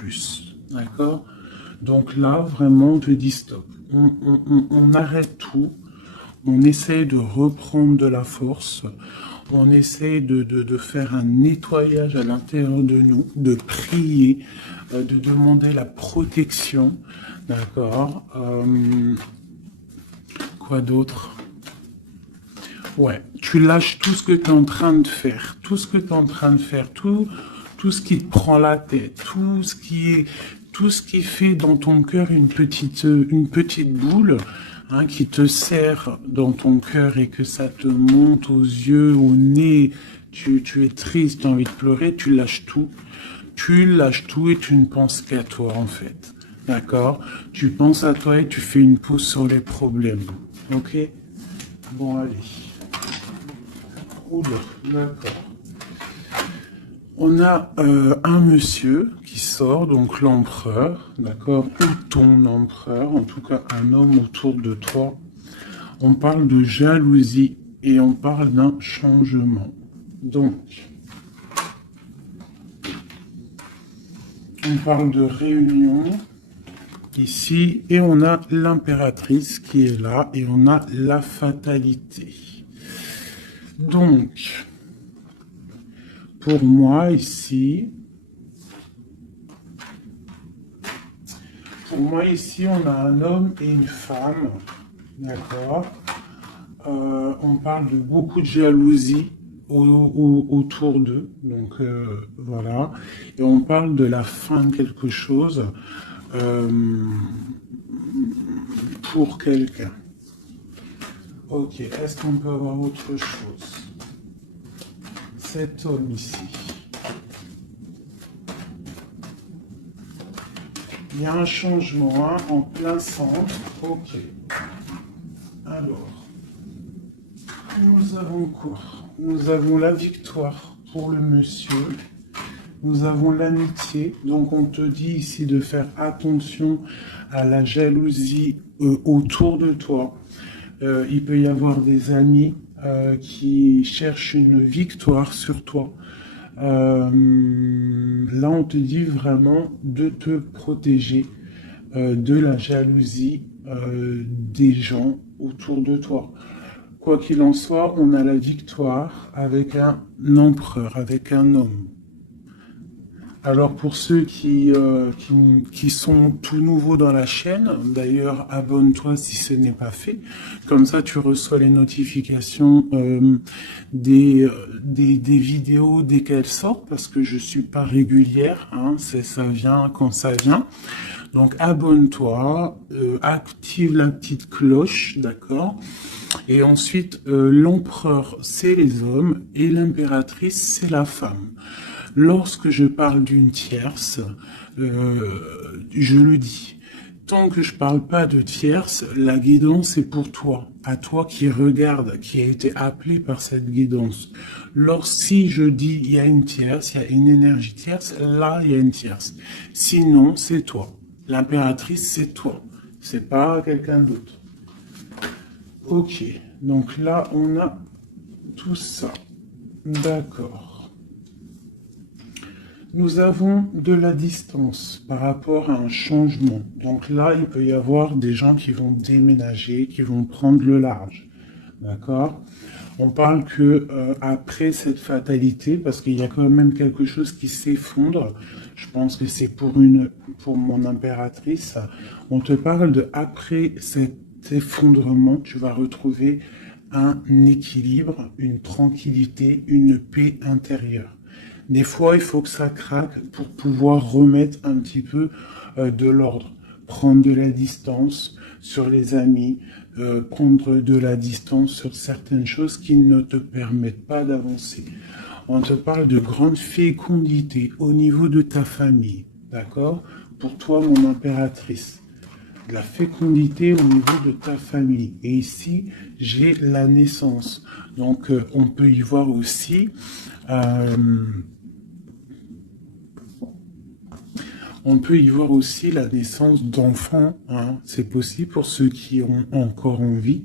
plus. D'accord? Donc là, vraiment, on te dit stop. On arrête tout. On essaye de reprendre de la force. On essaye de faire un nettoyage à l'intérieur de nous, de prier, de demander la protection. D'accord? Quoi d'autre? Ouais, tu lâches tout ce que tu es en train de faire, tout ce que tu es en train de faire, tout ce qui te prend la tête, tout ce qui fait dans ton cœur une petite boule, hein, qui te serre dans ton cœur et que ça te monte aux yeux, au nez, tu es triste, tu as envie de pleurer, tu lâches tout. Tu lâches tout et tu ne penses qu'à toi en fait. D'accord? Tu penses à toi et tu fais une pause sur les problèmes. Ok? Bon, allez. Oula, d'accord. On a un monsieur qui sort, donc l'empereur, d'accord, ou ton empereur, en tout cas un homme autour de toi. On parle de jalousie et on parle d'un changement. Donc, on parle de réunion ici et on a l'impératrice qui est là et on a la fatalité. Donc, pour moi ici, on a un homme et une femme, d'accord. On parle de beaucoup de jalousie autour d'eux, donc voilà. Et on parle de la fin de quelque chose pour quelqu'un. Ok, est-ce qu'on peut avoir autre chose? Cet homme ici. Il y a un changement, hein, en plein centre. Ok. Alors, nous avons quoi? Nous avons la victoire pour le monsieur. Nous avons l'amitié. Donc, on te dit ici de faire attention à la jalousie autour de toi. Il peut y avoir des amis qui cherchent une victoire sur toi. Là, on te dit vraiment de te protéger de la jalousie des gens autour de toi. Quoi qu'il en soit, on a la victoire avec un empereur, avec un homme. Alors pour ceux qui sont tout nouveaux dans la chaîne, d'ailleurs abonne-toi si ce n'est pas fait, comme ça tu reçois les notifications des vidéos dès qu'elles sortent, parce que je suis pas régulière, hein, ça vient quand ça vient. Donc abonne-toi, active la petite cloche, d'accord? Et ensuite l'empereur c'est les hommes et l'impératrice c'est la femme. Lorsque je parle d'une tierce, je le dis. Tant que je parle pas de tierce, la guidance est pour toi, à toi qui regarde, qui a été appelé par cette guidance. Si je dis il y a une tierce, il y a une énergie tierce, là il y a une tierce. Sinon, c'est toi. L'impératrice, c'est toi. C'est pas quelqu'un d'autre. Ok, donc là on a tout ça. D'accord. Nous avons de la distance par rapport à un changement. Donc là, il peut y avoir des gens qui vont déménager, qui vont prendre le large. D'accord? On parle que après cette fatalité, parce qu'il y a quand même quelque chose qui s'effondre, je pense que c'est pour mon impératrice, on te parle de après cet effondrement, tu vas retrouver un équilibre, une tranquillité, une paix intérieure. Des fois, il faut que ça craque pour pouvoir remettre un petit peu de l'ordre. Prendre de la distance sur les amis, prendre de la distance sur certaines choses qui ne te permettent pas d'avancer. On te parle de grande fécondité au niveau de ta famille, d'accord? Pour toi, mon impératrice. De la fécondité au niveau de ta famille. Et ici, j'ai la naissance. Donc, on peut y voir aussi... on peut y voir aussi la naissance d'enfants, hein. C'est possible pour ceux qui ont encore envie.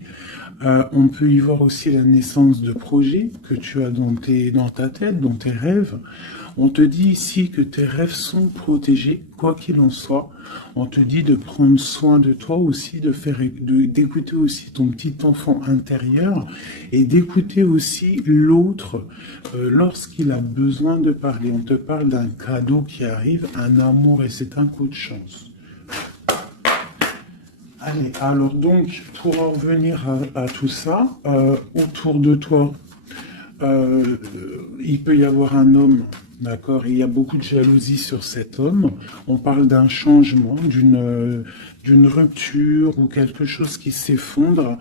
On peut y voir aussi la naissance de projets que tu as dans ta tête, dans tes rêves. On te dit ici que tes rêves sont protégés, quoi qu'il en soit. On te dit de prendre soin de toi aussi, d'écouter aussi ton petit enfant intérieur et d'écouter aussi l'autre lorsqu'il a besoin de parler. On te parle d'un cadeau qui arrive, un amour et c'est un coup de chance. Allez, alors donc, pour en revenir à tout ça, autour de toi, il peut y avoir un homme, d'accord? Il y a beaucoup de jalousie sur cet homme. On parle d'un changement, d'une rupture ou quelque chose qui s'effondre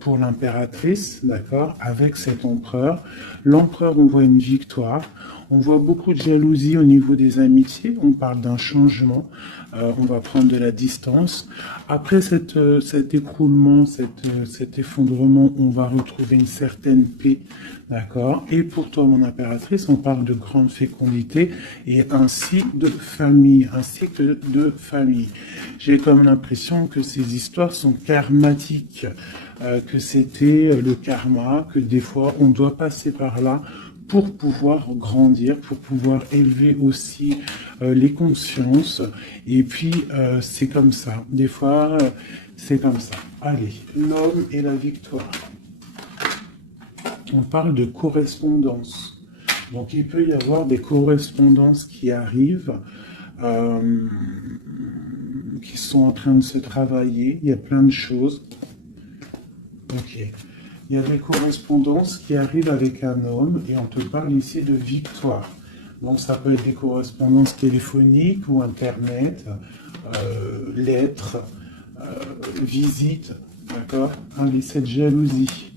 pour l'impératrice, d'accord? Avec cet empereur. L'empereur, on voit une victoire. On voit beaucoup de jalousie au niveau des amitiés. On parle d'un changement. On va prendre de la distance. Après cet écroulement, cet effondrement, on va retrouver une certaine paix. D'accord? Et pour toi, mon impératrice, on parle de grande fécondité et ainsi de famille, un cycle de famille. J'ai comme l'impression que ces histoires sont karmatiques, que c'était le karma, que des fois on doit passer par là pour pouvoir grandir, pour pouvoir élever aussi les consciences. Et puis, c'est comme ça. Des fois, c'est comme ça. Allez, l'homme et la victoire. On parle de correspondance. Donc, il peut y avoir des correspondances qui arrivent, qui sont en train de se travailler. Il y a plein de choses. Ok. Il y a des correspondances qui arrivent avec un homme et on te parle ici de victoire. Donc ça peut être des correspondances téléphoniques ou internet, lettres, visites, d'accord? Allez, cette jalousie.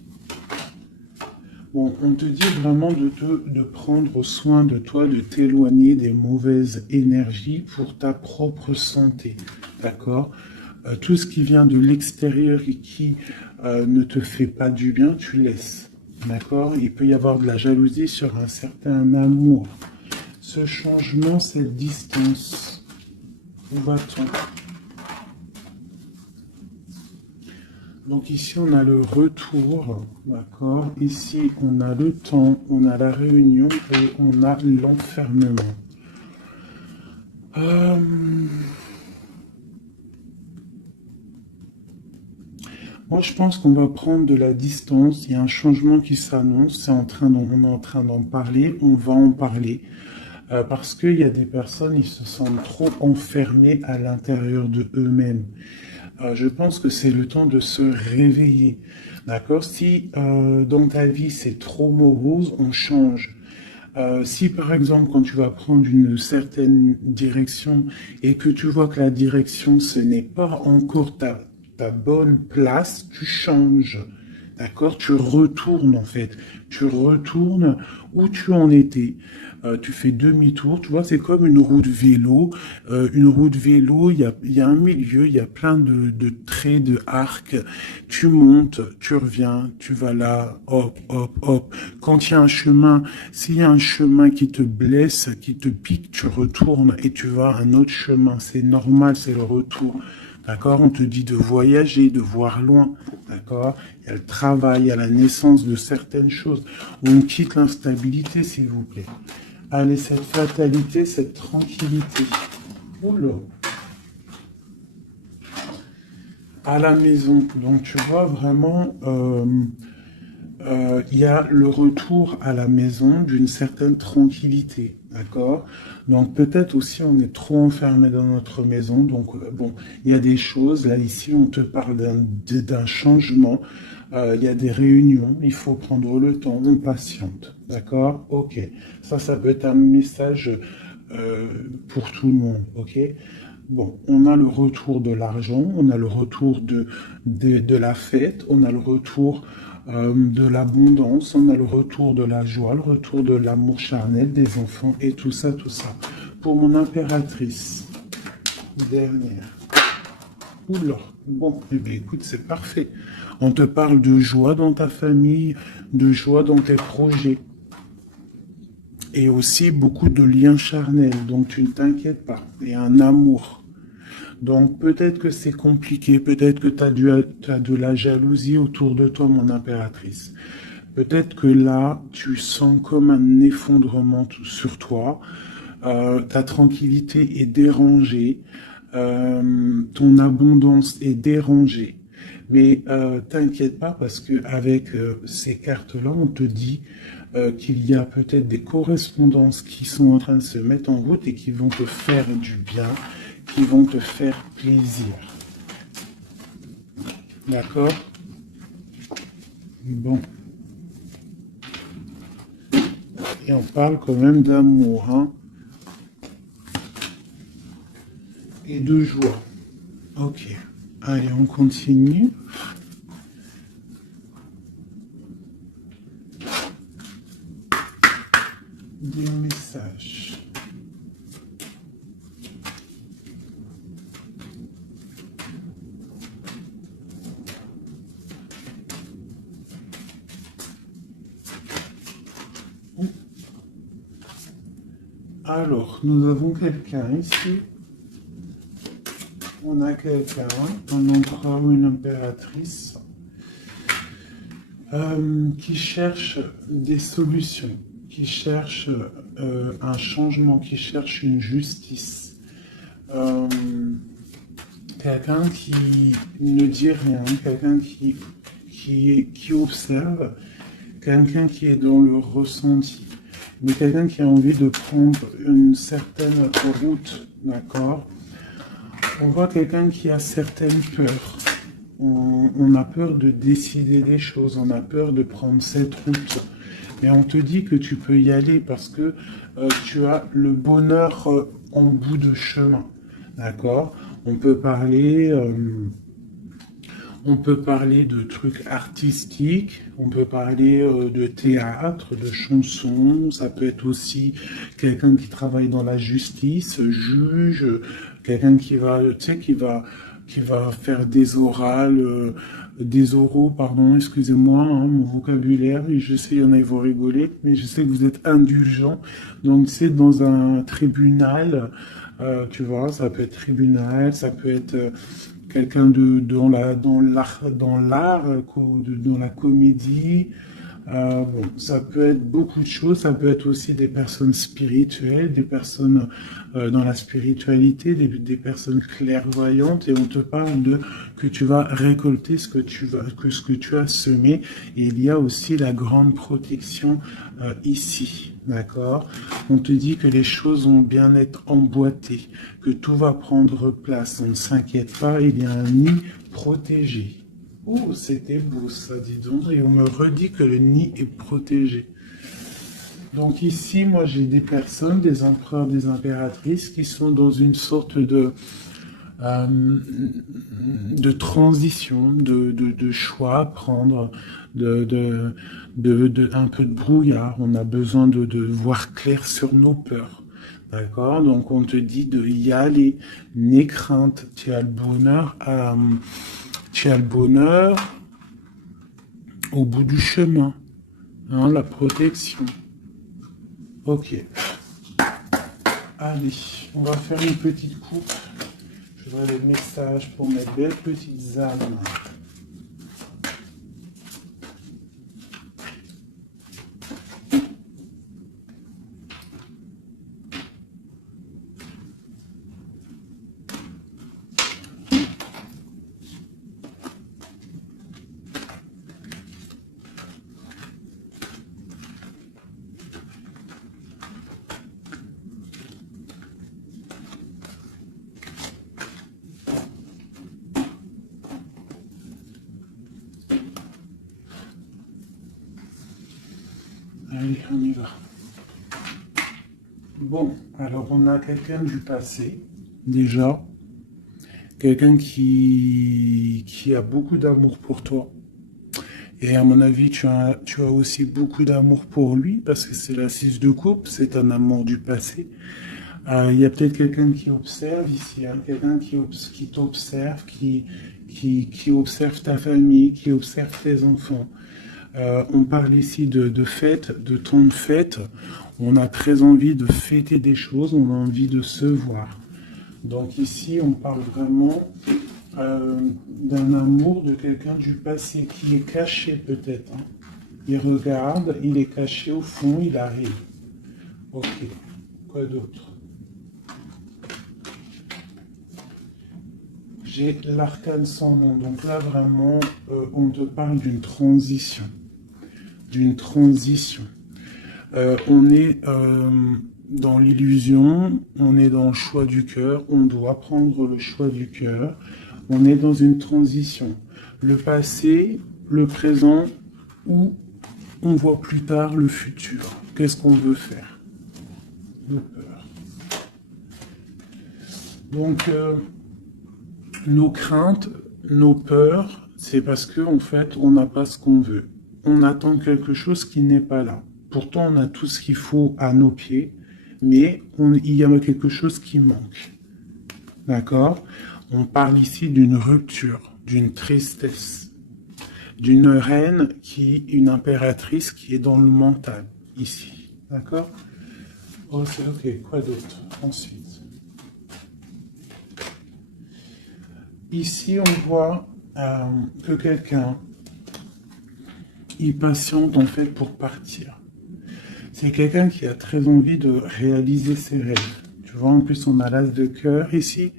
Bon, on te dit vraiment de prendre soin de toi, de t'éloigner des mauvaises énergies pour ta propre santé, d'accord? Tout ce qui vient de l'extérieur et qui ne te fait pas du bien, tu laisses. D'accord? Il peut y avoir de la jalousie sur un certain amour. Ce changement, cette distance, où va-t-on? Donc ici, on a le retour, d'accord? Ici, on a le temps, on a la réunion et on a l'enfermement. Moi, je pense qu'on va prendre de la distance. Il y a un changement qui s'annonce. On est en train d'en parler. On va en parler. Parce qu'il y a des personnes, ils se sentent trop enfermés à l'intérieur de eux-mêmes. Je pense que c'est le temps de se réveiller. D'accord? Si dans ta vie, c'est trop morose, on change. Si par exemple, quand tu vas prendre une certaine direction et que tu vois que la direction, ce n'est pas encore ta bonne place, tu changes. D'accord? Tu retournes en fait. Tu retournes où tu en étais. Tu fais demi-tour. Tu vois, c'est comme une roue de vélo. Une roue de vélo, il y a un milieu, il y a plein de traits, de arcs. Tu montes, tu reviens, tu vas là, hop, hop, hop. Quand il y a un chemin, s'il y a un chemin qui te blesse, qui te pique, tu retournes et tu vas à un autre chemin. C'est normal, c'est le retour. D'accord? On te dit de voyager, de voir loin. D'accord? Il y a le travail, il y a la naissance de certaines choses. On quitte l'instabilité, s'il vous plaît. Allez, cette fatalité, cette tranquillité. Oula. À la maison. Donc, tu vois vraiment, il y a le retour à la maison d'une certaine tranquillité. D'accord? Donc peut-être aussi on est trop enfermé dans notre maison. Donc bon, il y a des choses. Là ici, on te parle d'un changement. Il y a des réunions. Il faut prendre le temps. On patiente. D'accord? Ok. Ça peut être un message pour tout le monde. Ok? Bon, on a le retour de l'argent. On a le retour de la fête. On a le retour de l'abondance, on a le retour de la joie, le retour de l'amour charnel des enfants et tout ça, tout ça. Pour mon impératrice, dernière. Oula, bon, eh bien, écoute, c'est parfait. On te parle de joie dans ta famille, de joie dans tes projets. Et aussi beaucoup de liens charnels, donc tu ne t'inquiètes pas. Et un amour. Donc peut-être que c'est compliqué, peut-être que tu as de la jalousie autour de toi, mon impératrice. Peut-être que là, tu sens comme un effondrement sur toi. Ta tranquillité est dérangée. Ton abondance est dérangée. Mais t'inquiète pas parce que avec ces cartes-là, on te dit qu'il y a peut-être des correspondances qui sont en train de se mettre en route et qui vont te faire du bien, qui vont te faire plaisir. D'accord? Bon. Et on parle quand même d'amour, hein? Et de joie. Ok. Allez, on continue. Des messages. Alors, nous avons quelqu'un ici. On a quelqu'un, un empereur ou une impératrice, qui cherche des solutions, qui cherche un changement, qui cherche une justice. Quelqu'un qui ne dit rien, quelqu'un qui observe, quelqu'un qui est dans le ressenti, mais quelqu'un qui a envie de prendre une certaine route, d'accord? On voit quelqu'un qui a certaines peurs. On a peur de décider des choses, on a peur de prendre cette route. Mais on te dit que tu peux y aller parce que tu as le bonheur en bout de chemin. D'accord? On peut parler de trucs artistiques, on peut parler de théâtre, de chansons, ça peut être aussi quelqu'un qui travaille dans la justice, juge, quelqu'un qui va, tu sais, qui va faire des orales, des oraux, pardon, excusez-moi, hein, mon vocabulaire, je sais, il y en a, ils vont rigoler, mais je sais que vous êtes indulgent, donc c'est dans un tribunal, tu vois, ça peut être tribunal, ça peut être quelqu'un dans dans la comédie. Bon, ça peut être beaucoup de choses, ça peut être aussi des personnes spirituelles, des personnes dans la spiritualité, des personnes clairvoyantes, et on te parle de que tu vas récolter ce que tu as semé, et il y a aussi la grande protection ici, d'accord? On te dit que les choses vont bien être emboîtées, que tout va prendre place, on ne s'inquiète pas, il y a un nid protégé. Oh, c'était beau ça, dis donc. Et on me redit que le nid est protégé. Donc ici, moi, j'ai des personnes, des empereurs, des impératrices qui sont dans une sorte de transition, de choix à prendre, un peu de brouillard. On a besoin de voir clair sur nos peurs. D'accord? Donc on te dit de y aller. N'aie crainte, tu as le bonheur à... Tu as le bonheur au bout du chemin, hein, la protection. Ok. Allez, on va faire une petite coupe. Je voudrais les messages pour mes belles petites âmes. Allez, on y va. Bon, alors on a quelqu'un du passé, déjà. Quelqu'un qui a beaucoup d'amour pour toi. Et à mon avis, tu as aussi beaucoup d'amour pour lui, parce que c'est la 6 de coupe, c'est un amour du passé. Il y a peut-être quelqu'un qui observe ici, hein, quelqu'un qui t'observe, qui observe ta famille, qui observe tes enfants. On parle ici de fête, de temps de fête. On a très envie de fêter des choses, on a envie de se voir. Donc ici, on parle vraiment d'un amour de quelqu'un du passé qui est caché peut-être. Hein. Il regarde, il est caché au fond, il arrive. Ok, quoi d'autre? J'ai l'arcane sans nom. Donc là, vraiment, on te parle d'une transition. D'une transition. On est dans l'illusion, on est dans le choix du cœur, on doit prendre le choix du cœur. On est dans une transition. Le passé, le présent, ou on voit plus tard le futur. Qu'est-ce qu'on veut faire? Nos peurs. Donc, nos craintes, nos peurs, c'est parce qu'en fait, on n'a pas ce qu'on veut. On attend quelque chose qui n'est pas là. Pourtant, on a tout ce qu'il faut à nos pieds, mais il y a quelque chose qui manque. D'accord? On parle ici d'une rupture, d'une tristesse, d'une reine une impératrice qui est dans le mental, ici. D'accord? Ok, quoi d'autre? Ensuite. Ici, on voit que quelqu'un, il patiente en fait pour partir. C'est quelqu'un qui a très envie de réaliser ses rêves. Tu vois, en plus, on a l'as de cœur ici.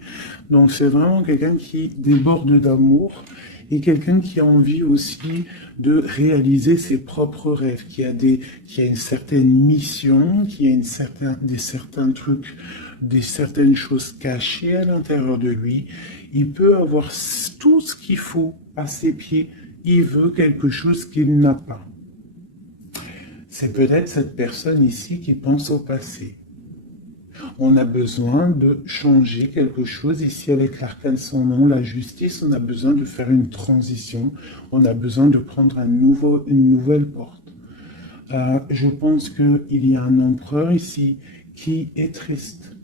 Donc, c'est vraiment quelqu'un qui déborde d'amour et quelqu'un qui a envie aussi de réaliser ses propres rêves, qui a une certaine mission, qui a certains trucs, certaines choses cachées à l'intérieur de lui. Il peut avoir tout ce qu'il faut à ses pieds. Il veut quelque chose qu'il n'a pas. C'est peut-être cette personne ici qui pense au passé. On a besoin de changer quelque chose ici avec l'arcane sans nom, la justice. On a besoin de faire une transition. On a besoin de prendre une nouvelle porte. Je pense qu'il y a un empereur ici qui est triste.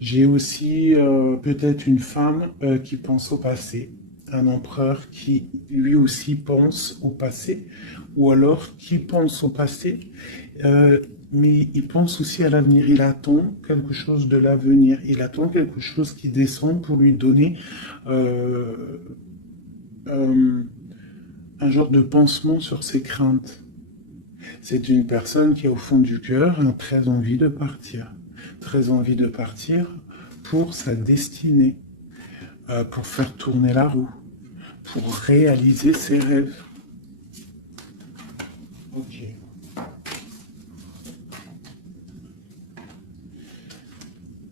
J'ai aussi peut-être une femme qui pense au passé. Un empereur qui lui aussi pense au passé, ou alors qui pense au passé, mais il pense aussi à l'avenir. Il attend quelque chose de l'avenir, il attend quelque chose qui descend pour lui donner un genre de pansement sur ses craintes. C'est une personne qui, au fond du cœur, a très envie de partir. Très envie de partir pour sa destinée, pour faire tourner la roue, pour réaliser ses rêves. Ok.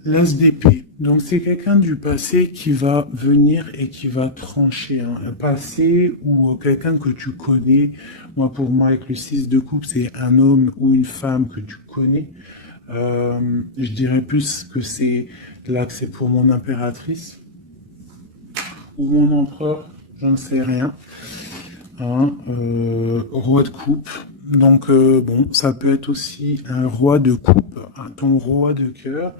L'as d'épée. Donc c'est quelqu'un du passé qui va venir et qui va trancher. Hein. Un passé ou quelqu'un que tu connais. Pour moi, avec le 6 de coupe, c'est un homme ou une femme que tu connais. Je dirais plus que c'est là que c'est pour mon impératrice ou mon empereur, je ne sais rien. Hein, roi de coupe. Donc bon, ça peut être aussi un roi de coupe, ton roi de cœur,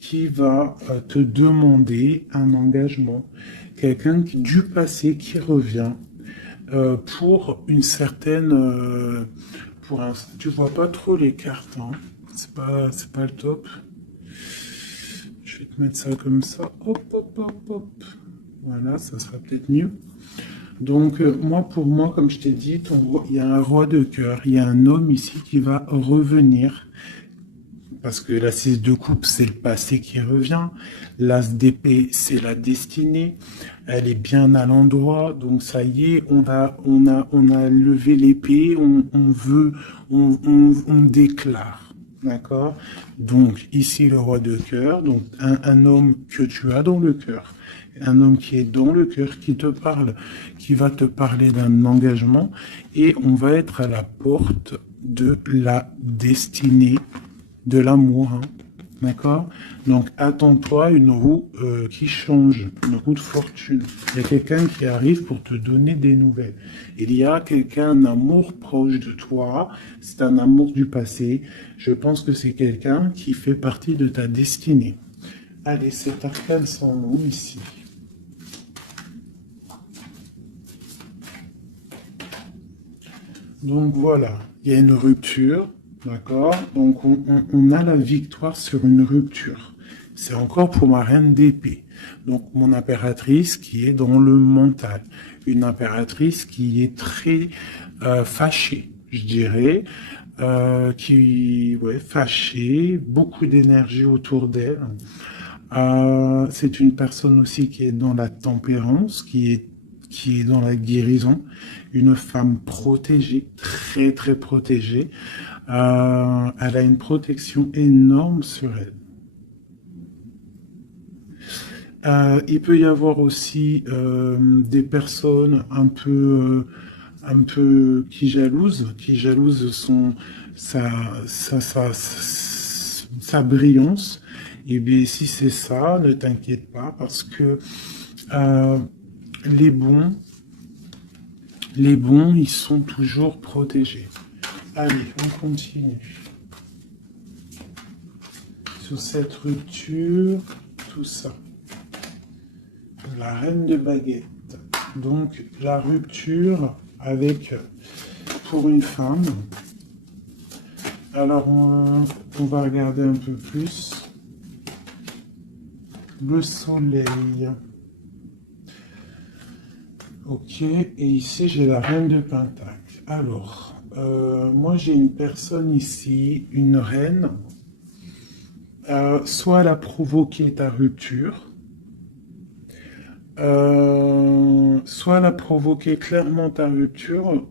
qui va te demander un engagement. Quelqu'un du passé qui revient pour une certaine... tu vois pas trop les cartes, hein. C'est pas le top. Je vais te mettre ça comme ça. Hop, hop, hop, hop. Voilà, ça sera peut-être mieux. Donc, pour moi, comme je t'ai dit, il y a un roi de cœur, il y a un homme ici qui va revenir. Parce que la 6 de coupe, c'est le passé qui revient. L'as d'épée, c'est la destinée. Elle est bien à l'endroit. Donc, ça y est, on a levé l'épée. On déclare. D'accord? Donc, ici, le roi de cœur. Donc, un homme que tu as dans le cœur. Un homme qui est dans le cœur, qui te parle, qui va te parler d'un engagement. Et on va être à la porte de la destinée, de l'amour, hein. D'accord? Donc, attends-toi une roue qui change, une roue de fortune. Il y a quelqu'un qui arrive pour te donner des nouvelles. Il y a quelqu'un, un amour proche de toi. C'est un amour du passé. Je pense que c'est quelqu'un qui fait partie de ta destinée. Allez, cet arcane sans nom ici. Donc voilà, il y a une rupture. D'accord? Donc, on a la victoire sur une rupture. C'est encore pour ma reine d'épée. Donc, mon impératrice qui est dans le mental. Une impératrice qui est très fâchée, je dirais. Ouais, fâchée, beaucoup d'énergie autour d'elle. C'est une personne aussi qui est dans la tempérance, qui est dans la guérison. Une femme protégée, très très protégée. Elle a une protection énorme sur elle. Il peut y avoir aussi des personnes un peu qui jalousent sa, sa brillance. Et bien, si c'est ça, ne t'inquiète pas parce que euh, les bons, ils sont toujours protégés. Allez, on continue. Sur cette rupture, tout ça. La reine de baguette. Donc, la rupture avec, pour une femme. Alors, on va regarder un peu plus. Le soleil. Ok, et ici, j'ai la reine de pentacle. Alors, moi, j'ai une personne ici, une reine. Soit elle a provoqué ta rupture, soit elle a provoqué clairement ta rupture,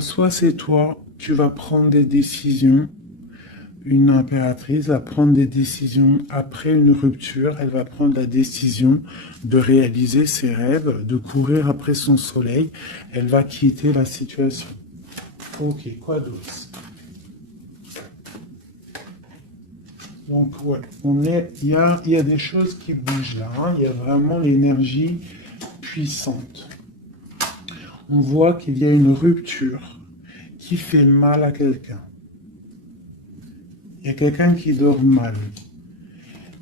soit c'est toi, tu vas prendre des décisions. Une impératrice va prendre des décisions après une rupture, elle va prendre la décision de réaliser ses rêves, de courir après son soleil, elle va quitter la situation. Ok, quoi d'autre? Donc, ouais, il y a des choses qui bougent là, hein. Il y a vraiment l'énergie puissante. On voit qu'il y a une rupture qui fait mal à quelqu'un. Il y a quelqu'un qui dort mal.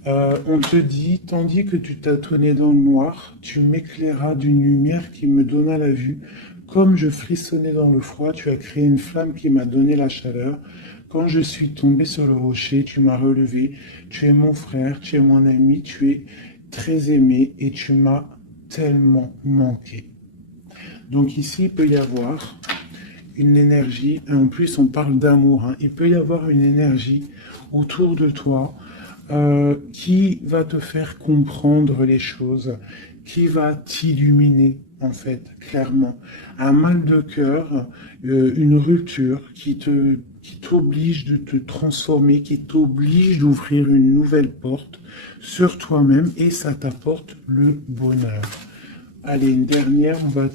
On te dit, tandis que tu tâtonnais dans le noir, tu m'éclairas d'une lumière qui me donna la vue. Comme je frissonnais dans le froid, tu as créé une flamme qui m'a donné la chaleur. Quand je suis tombé sur le rocher, tu m'as relevé. Tu es mon frère, tu es mon ami, tu es très aimé et tu m'as tellement manqué. Donc ici, il peut y avoir une énergie, et en plus on parle d'amour, hein. Il peut y avoir une énergie autour de toi qui va te faire comprendre les choses, qui va t'illuminer en fait, clairement. Un mal de cœur, une rupture qui t'oblige de te transformer, qui t'oblige d'ouvrir une nouvelle porte sur toi-même et ça t'apporte le bonheur. Allez, une dernière, on va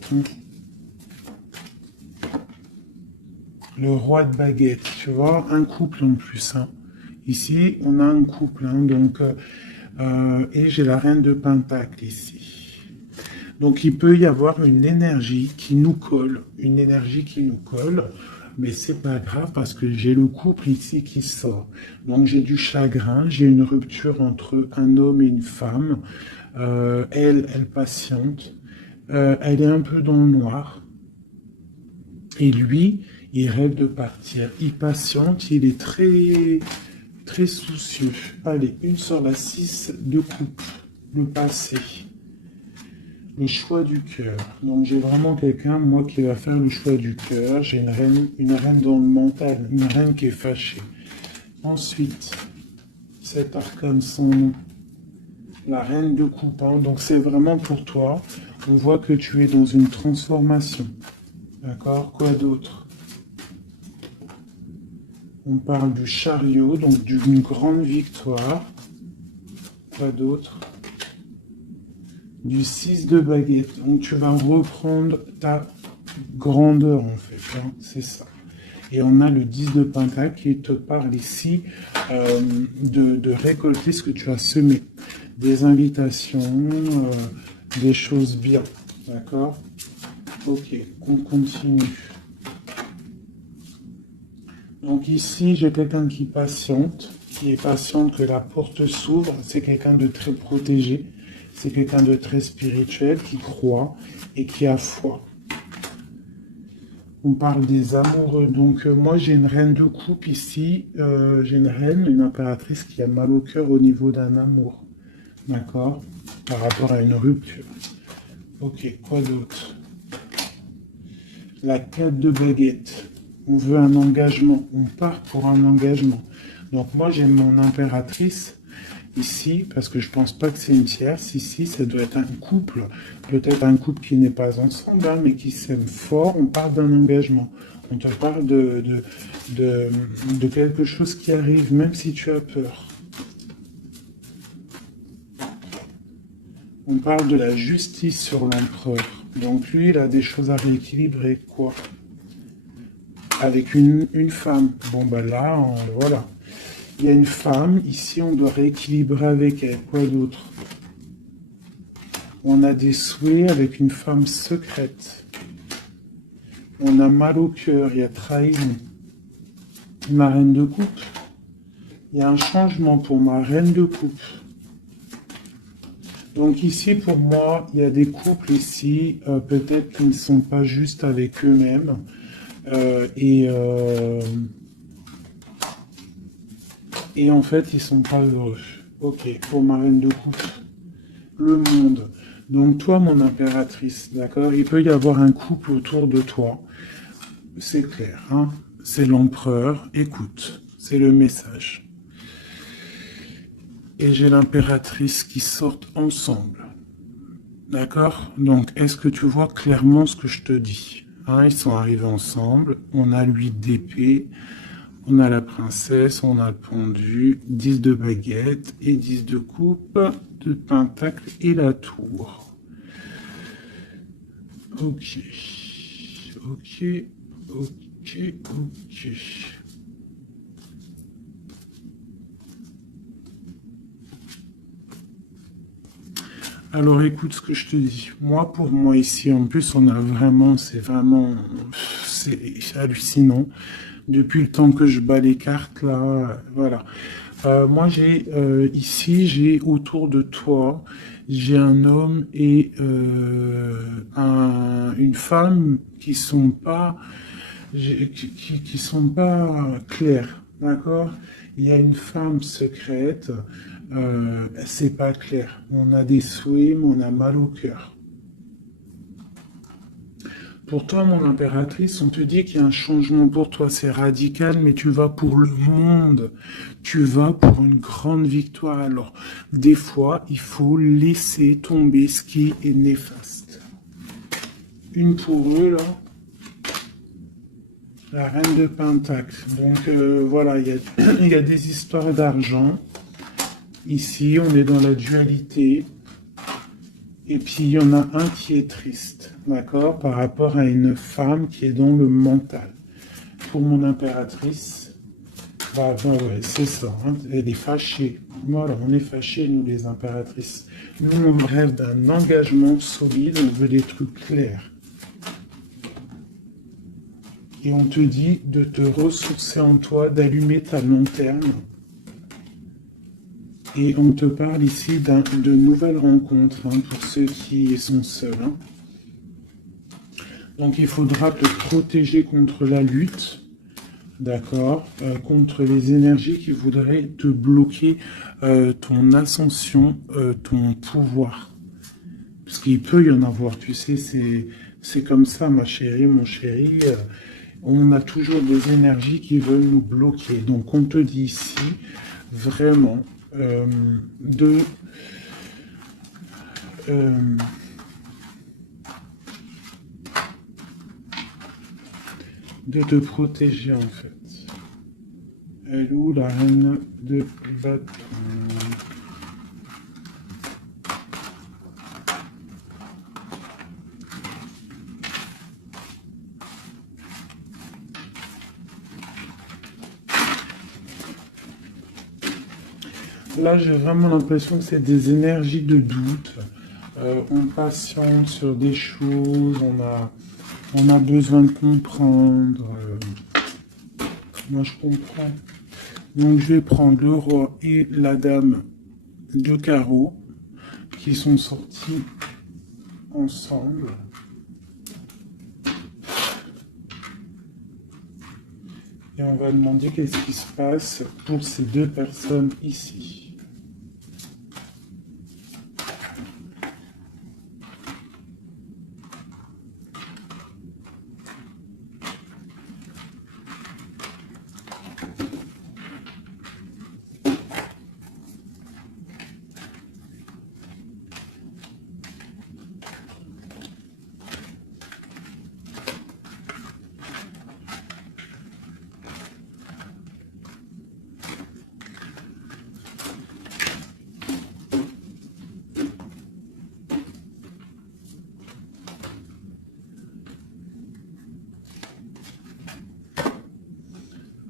le roi de baguette, tu vois, un couple en plus, hein. Ici, on a un couple, hein, donc, et j'ai la reine de pentacle ici. Donc, il peut y avoir une énergie qui nous colle, mais c'est pas grave parce que j'ai le couple ici qui sort. Donc, j'ai du chagrin, j'ai une rupture entre un homme et une femme. Elle patiente, elle est un peu dans le noir. Et lui, il rêve de partir. Il patiente, il est très, très soucieux. Allez, une sur la 6 de coupe. Le passé. Le choix du cœur. Donc j'ai vraiment quelqu'un, moi, qui va faire le choix du cœur. J'ai une reine dans le mental, une reine qui est fâchée. Ensuite, cet arcane sans nom. La reine de coupe. Hein. Donc c'est vraiment pour toi. On voit que tu es dans une transformation. D'accord? Quoi d'autre? On parle du chariot, donc d'une grande victoire. Quoi d'autre? Du 6 de baguette. Donc tu vas reprendre ta grandeur en fait. Hein, c'est ça. Et on a le 10 de pentacle qui te parle ici de récolter ce que tu as semé. Des invitations, des choses bien. D'accord? Ok, on continue. Donc ici, j'ai quelqu'un qui est patiente que la porte s'ouvre. C'est quelqu'un de très protégé. C'est quelqu'un de très spirituel qui croit et qui a foi. On parle des amoureux. Donc, moi, j'ai une reine de coupe ici. J'ai une reine, une impératrice qui a mal au cœur au niveau d'un amour. D'accord? Par rapport à une rupture. Ok, quoi d'autre? La 4 de baguette. On veut un engagement. On part pour un engagement. Donc, moi, j'ai mon impératrice ici, parce que je pense pas que c'est une tierce. Ici, ça doit être un couple. Peut-être un couple qui n'est pas ensemble, hein, mais qui s'aime fort. On parle d'un engagement. On te parle de quelque chose qui arrive, même si tu as peur. On parle de la justice sur l'empereur. Donc lui, il a des choses à rééquilibrer, quoi. Avec une femme. Bon, ben là, voilà. Il y a une femme, ici, on doit rééquilibrer avec elle. Quoi d'autre? On a des souhaits avec une femme secrète. On a mal au cœur, il y a trahison. Ma reine de coupe. Il y a un changement pour ma reine de coupe. Donc ici, pour moi, il y a des couples ici, peut-être qui ne sont pas justes avec eux-mêmes. Et en fait, ils sont pas heureux. Ok, pour ma reine de coupe. Le monde. Donc toi, mon impératrice, d'accord? Il peut y avoir un couple autour de toi. C'est clair, hein? C'est l'empereur. Écoute, c'est le message. Et j'ai l'impératrice qui sortent ensemble. D'accord? Donc, est-ce que tu vois clairement ce que je te dis? Hein, ils sont arrivés ensemble. On a l'huile d'épée. On a la princesse. On a le pendu. 10 de baguette. Et 10 de coupe. De pentacle et la tour. Ok. Ok. Ok. Ok. Alors écoute ce que je te dis. Moi, pour moi ici, en plus, on a vraiment, c'est hallucinant. Depuis le temps que je bats les cartes, là, voilà. Moi, j'ai autour de toi, j'ai un homme et une femme qui sont pas, qui sont pas clairs, d'accord? Il y a une femme secrète, c'est pas clair. On a des souhaits, mais on a mal au cœur. Pour toi, mon impératrice, on te dit qu'il y a un changement pour toi, c'est radical, mais tu vas pour le monde. Tu vas pour une grande victoire. Alors, des fois, il faut laisser tomber ce qui est néfaste. Une pour eux, là. La reine de Pentacle. Donc, voilà, il y a des histoires d'argent. Ici, on est dans la dualité. Et puis, il y en a un qui est triste, d'accord, par rapport à une femme qui est dans le mental. Pour mon impératrice, ouais, c'est ça, hein, elle est fâchée. Voilà, on est fâchés, nous, les impératrices. Nous, on rêve d'un engagement solide, on veut des trucs clairs. Et on te dit de te ressourcer en toi, d'allumer ta lanterne. Et on te parle ici de nouvelles rencontres, hein, pour ceux qui sont seuls. Hein. Donc il faudra te protéger contre la lutte, d'accord, contre les énergies qui voudraient te bloquer ton ascension, ton pouvoir. Parce qu'il peut y en avoir, tu sais, c'est comme ça, ma chérie, mon chéri. On a toujours des énergies qui veulent nous bloquer. Donc on te dit ici, vraiment, de te protéger en fait. Elle est où la reine de bâton? Là, j'ai vraiment l'impression que c'est des énergies de doute. On patiente sur des choses, on a besoin de comprendre. Moi, je comprends. Donc, je vais prendre le roi et la dame de carreau qui sont sortis ensemble. Et on va demander qu'est-ce qui se passe pour ces deux personnes ici.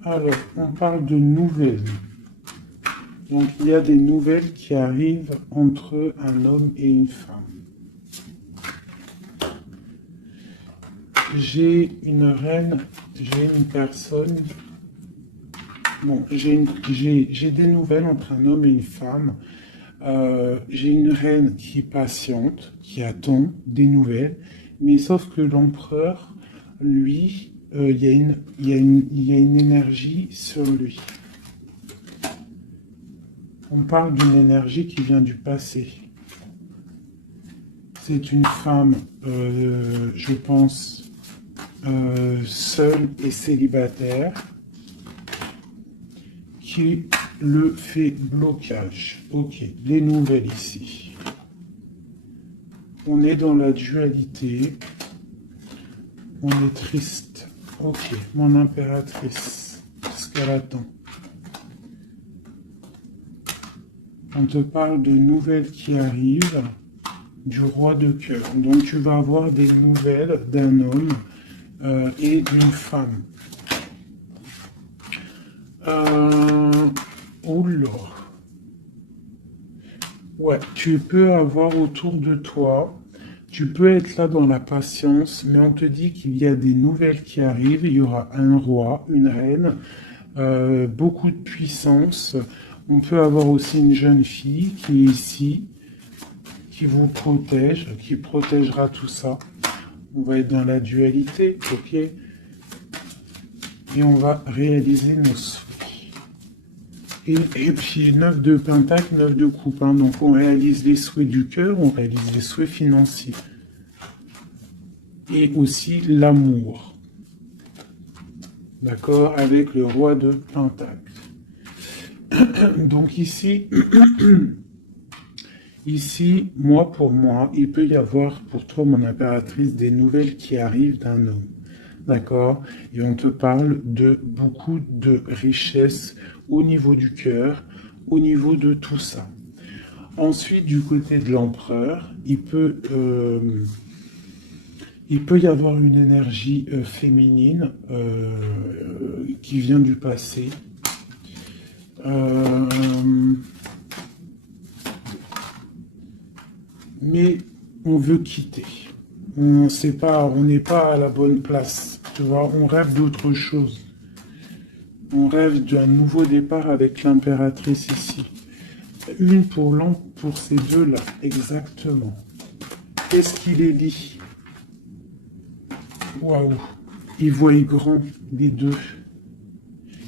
Alors, on parle de nouvelles. Donc, il y a des nouvelles qui arrivent entre un homme et une femme. J'ai une reine, j'ai une personne. Bon, j'ai des nouvelles entre un homme et une femme. J'ai une reine qui patiente, qui attend des nouvelles, mais sauf que l'empereur, lui, il y a une énergie sur lui. On parle d'une énergie qui vient du passé. C'est une femme, je pense, seule et célibataire, qui le fait blocage. Ok, les nouvelles ici. On est dans la dualité. On est triste. Ok, mon impératrice. Qu'est-ce qu'elle attend? On te parle de nouvelles qui arrivent du roi de cœur. Donc tu vas avoir des nouvelles d'un homme et d'une femme. Oula. Ouais, tu peux avoir autour de toi, tu peux être là dans la patience, mais on te dit qu'il y a des nouvelles qui arrivent. Il y aura un roi, une reine, beaucoup de puissance. On peut avoir aussi une jeune fille qui est ici, qui vous protège, qui protégera tout ça. On va être dans la dualité, ok? Et on va réaliser nos souhaits. Et puis 9 de pentacle, 9 de coupe. Hein. Donc on réalise les souhaits du cœur, on réalise les souhaits financiers. Et aussi l'amour. D'accord? Avec le roi de pentacle. Donc ici, ici, moi pour moi, il peut y avoir pour toi, mon impératrice, des nouvelles qui arrivent d'un homme. D'accord? Et on te parle de beaucoup de richesses au niveau du cœur, au niveau de tout ça. Ensuite, du côté de l'empereur, il peut y avoir une énergie féminine qui vient du passé. Mais on veut quitter. On sait pas, on n'est pas à la bonne place. Tu vois, on rêve d'autre chose. On rêve d'un nouveau départ avec l'impératrice ici. Une pour ces deux-là, exactement. Qu'est-ce qui les lie? Waouh! Ils voient grand, les deux.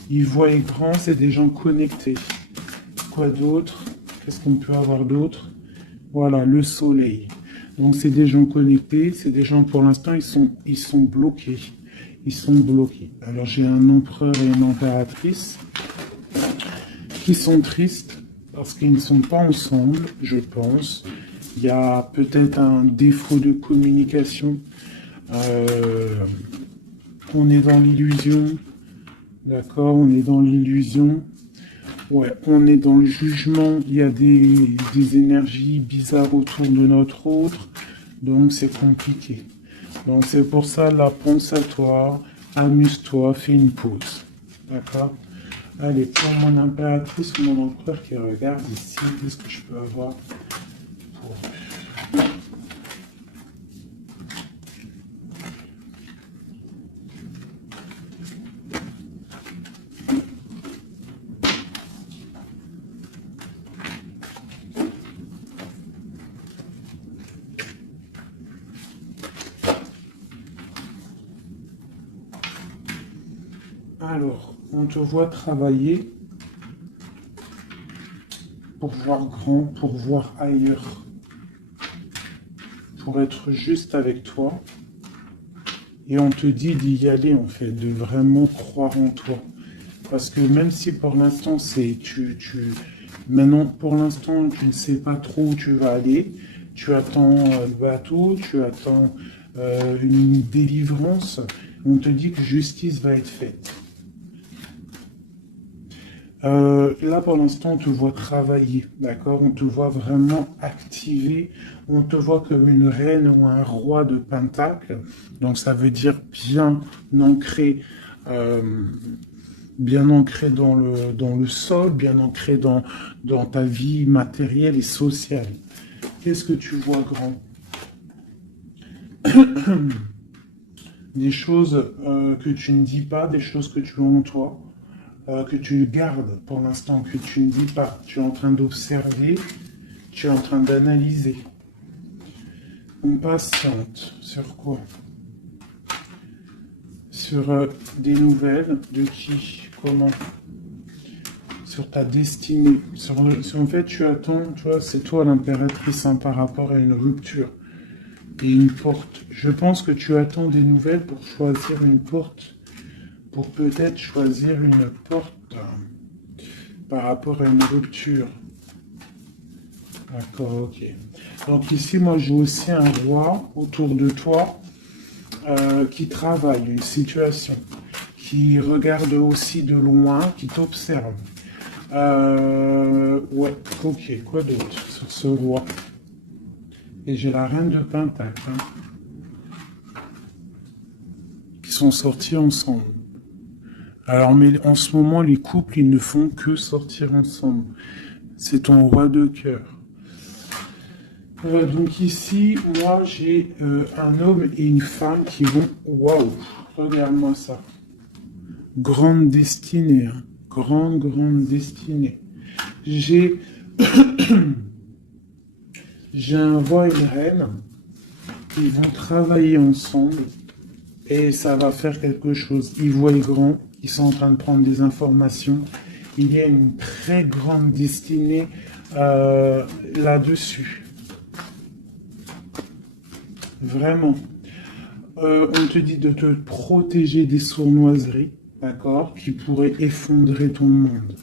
Ils voient grand, c'est des gens connectés. Quoi d'autre? Qu'est-ce qu'on peut avoir d'autre? Voilà, le soleil. Donc c'est des gens connectés, c'est des gens pour l'instant ils sont bloqués. Ils sont bloqués. Alors j'ai un empereur et une impératrice qui sont tristes parce qu'ils ne sont pas ensemble, je pense. Il y a peut-être un défaut de communication. On est dans l'illusion. D'accord, on est dans l'illusion. Ouais, on est dans le jugement, il y a des énergies bizarres autour de notre autre, donc c'est compliqué. Donc c'est pour ça, là, pense à toi, amuse-toi, fais une pause. D'accord? Allez, pour mon impératrice, mon empereur qui regarde ici, qu'est-ce que je peux avoir pour... Alors, on te voit travailler pour voir grand, pour voir ailleurs, pour être juste avec toi. Et on te dit d'y aller, en fait, de vraiment croire en toi. Parce que même si pour l'instant, maintenant, pour l'instant, tu ne sais pas trop où tu vas aller, tu attends le bateau, tu attends une délivrance, on te dit que justice va être faite. Là, pour l'instant, on te voit travailler, d'accord? On te voit vraiment activer. On te voit comme une reine ou un roi de Pentacle. Donc, ça veut dire ancré, euh, bien ancré dans le sol, bien ancré dans ta vie matérielle et sociale. Qu'est-ce que tu vois, grand? Des choses que tu ne dis pas, des choses que tu as en toi. Que tu gardes pour l'instant, que tu ne dis pas. Tu es en train d'observer, tu es en train d'analyser. On patiente sur quoi? Sur des nouvelles de qui, comment? Sur ta destinée. En fait, tu attends, tu vois, c'est toi l'impératrice par rapport à une rupture et une porte. Je pense que tu attends des nouvelles pour choisir une porte. Pour peut-être choisir une porte par rapport à une rupture. D'accord, ok. Donc ici, moi, j'ai aussi un roi autour de toi qui travaille une situation, qui regarde aussi de loin, qui t'observe. Ouais, ok, quoi d'autre sur ce roi? Et j'ai la reine de Pentacle, qui sont sortis ensemble. Alors, mais en ce moment, les couples, ils ne font que sortir ensemble. C'est ton roi de cœur. Donc ici, moi, j'ai un homme et une femme qui vont... Waouh, regarde-moi ça. Grande destinée, hein. Grande destinée. J'ai... j'ai un roi et une reine. Ils vont travailler ensemble. Et ça va faire quelque chose. Ils voient grand. Ils sont en train de prendre des informations. Il y a une très grande destinée là-dessus. Vraiment. On te dit de te protéger des sournoiseries, d'accord, qui pourraient effondrer ton monde.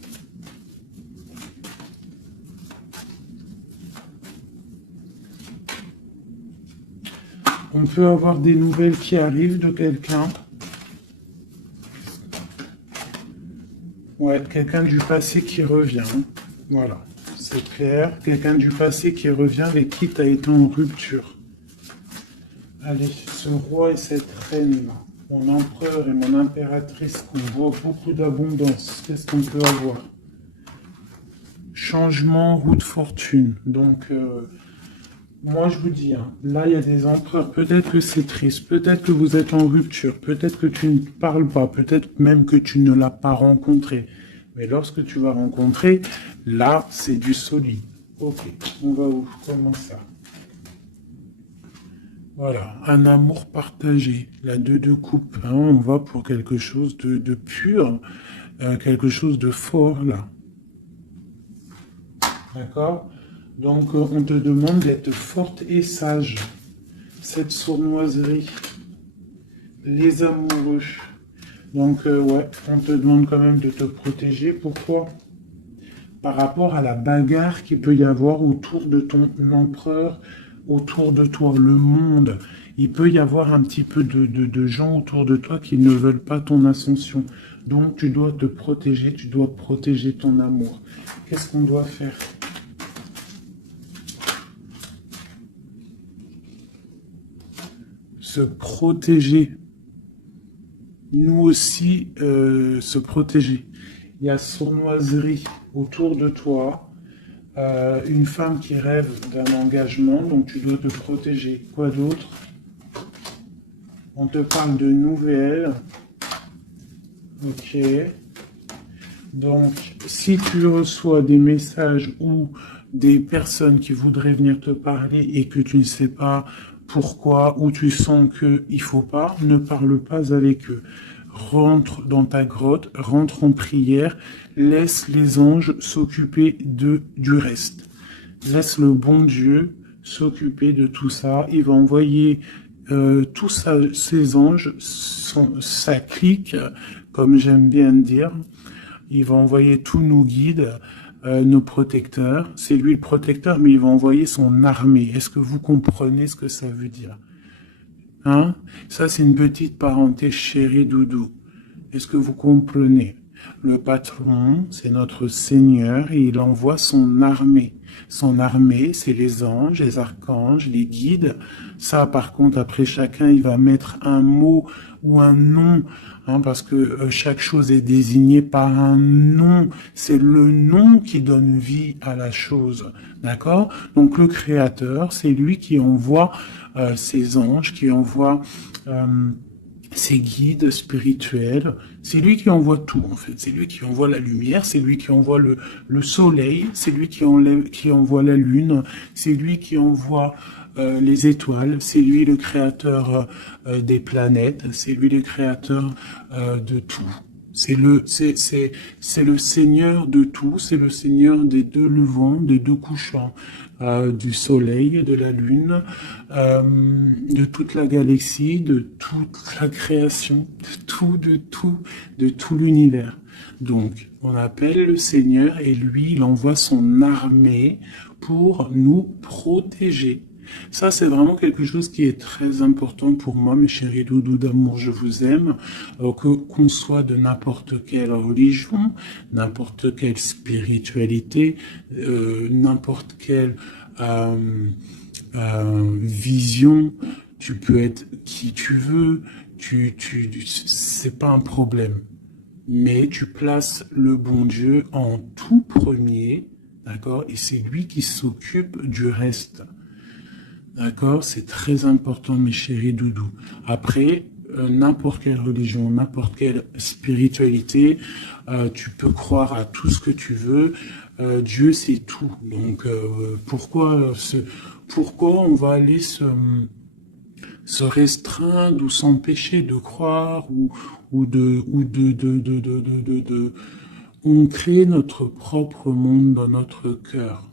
On peut avoir des nouvelles qui arrivent de quelqu'un. Ouais, quelqu'un du passé qui revient. Voilà, c'est clair. Quelqu'un du passé qui revient avec qui tu as été en rupture. Allez, ce roi et cette reine, mon empereur et mon impératrice, on voit beaucoup d'abondance. Qu'est-ce qu'on peut avoir? Changement, roue de fortune. Donc, moi je vous dis, hein, là il y a des empereurs, peut-être que c'est triste, peut-être que vous êtes en rupture, peut-être que tu ne parles pas, peut-être même que tu ne l'as pas rencontré. Mais lorsque tu vas rencontrer, là c'est du solide. Ok, on va où? Comment ça? Voilà, un amour partagé, la deux coupes, hein, on va pour quelque chose de pur, quelque chose de fort là. D'accord? Donc on te demande d'être forte et sage. Cette sournoiserie, les amoureux. Donc ouais, on te demande quand même de te protéger. Pourquoi? Par rapport à la bagarre qu'il peut y avoir autour de ton empereur, autour de toi, le monde. Il peut y avoir un petit peu de gens autour de toi qui ne veulent pas ton ascension. Donc tu dois te protéger, tu dois protéger ton amour. Qu'est-ce qu'on doit faire? Se protéger. Nous aussi, se protéger. Il y a sournoiserie autour de toi. Une femme qui rêve d'un engagement, donc tu dois te protéger. Quoi d'autre? On te parle de nouvelles. Ok. Donc, si tu reçois des messages ou des personnes qui voudraient venir te parler et que tu ne sais pas pourquoi, ou tu sens qu'il ne faut pas, ne parle pas avec eux. rentre dans ta grotte, rentre en prière, laisse les anges s'occuper du reste. Laisse le bon Dieu s'occuper de tout ça. Il va envoyer tous ses anges, sa clique, comme j'aime bien dire. Il va envoyer tous nos guides, nos protecteurs. C'est lui le protecteur, mais il va envoyer son armée. Est-ce que vous comprenez ce que ça veut dire? Hein? Ça, c'est une petite parenthèse, chérie doudou. Est-ce que vous comprenez? Le patron, c'est notre Seigneur, et il envoie son armée. Son armée, c'est les anges, les archanges, les guides. Ça, par contre, après chacun, il va mettre un mot ou un nom, hein, parce que chaque chose est désignée par un nom. C'est le nom qui donne vie à la chose. D'accord? Donc le Créateur, c'est lui qui envoie ses anges, qui envoie ses guides spirituels. C'est lui qui envoie tout, en fait. C'est lui qui envoie la lumière, c'est lui qui envoie le soleil, c'est lui qui envoie la lune, c'est lui qui envoie les étoiles, c'est lui le créateur des planètes, c'est lui le créateur de tout. C'est le Seigneur de tout, c'est le Seigneur des deux levants, des deux couchants, du soleil, de la lune, de toute la galaxie, de toute la création, de tout l'univers. Donc, on appelle le Seigneur et lui, il envoie son armée pour nous protéger. Ça, c'est vraiment quelque chose qui est très important pour moi, mes chéris doudous d'amour, je vous aime, qu'on soit de n'importe quelle religion, n'importe quelle spiritualité, n'importe quelle vision, tu peux être qui tu veux, c'est pas un problème. Mais tu places le bon Dieu en tout premier, d'accord, et c'est lui qui s'occupe du reste. D'accord? C'est très important, mes chéris doudous. Après, n'importe quelle religion, n'importe quelle spiritualité, tu peux croire à tout ce que tu veux. Dieu, c'est tout. Donc, pourquoi on va aller se restreindre ou s'empêcher de croire on crée notre propre monde dans notre cœur.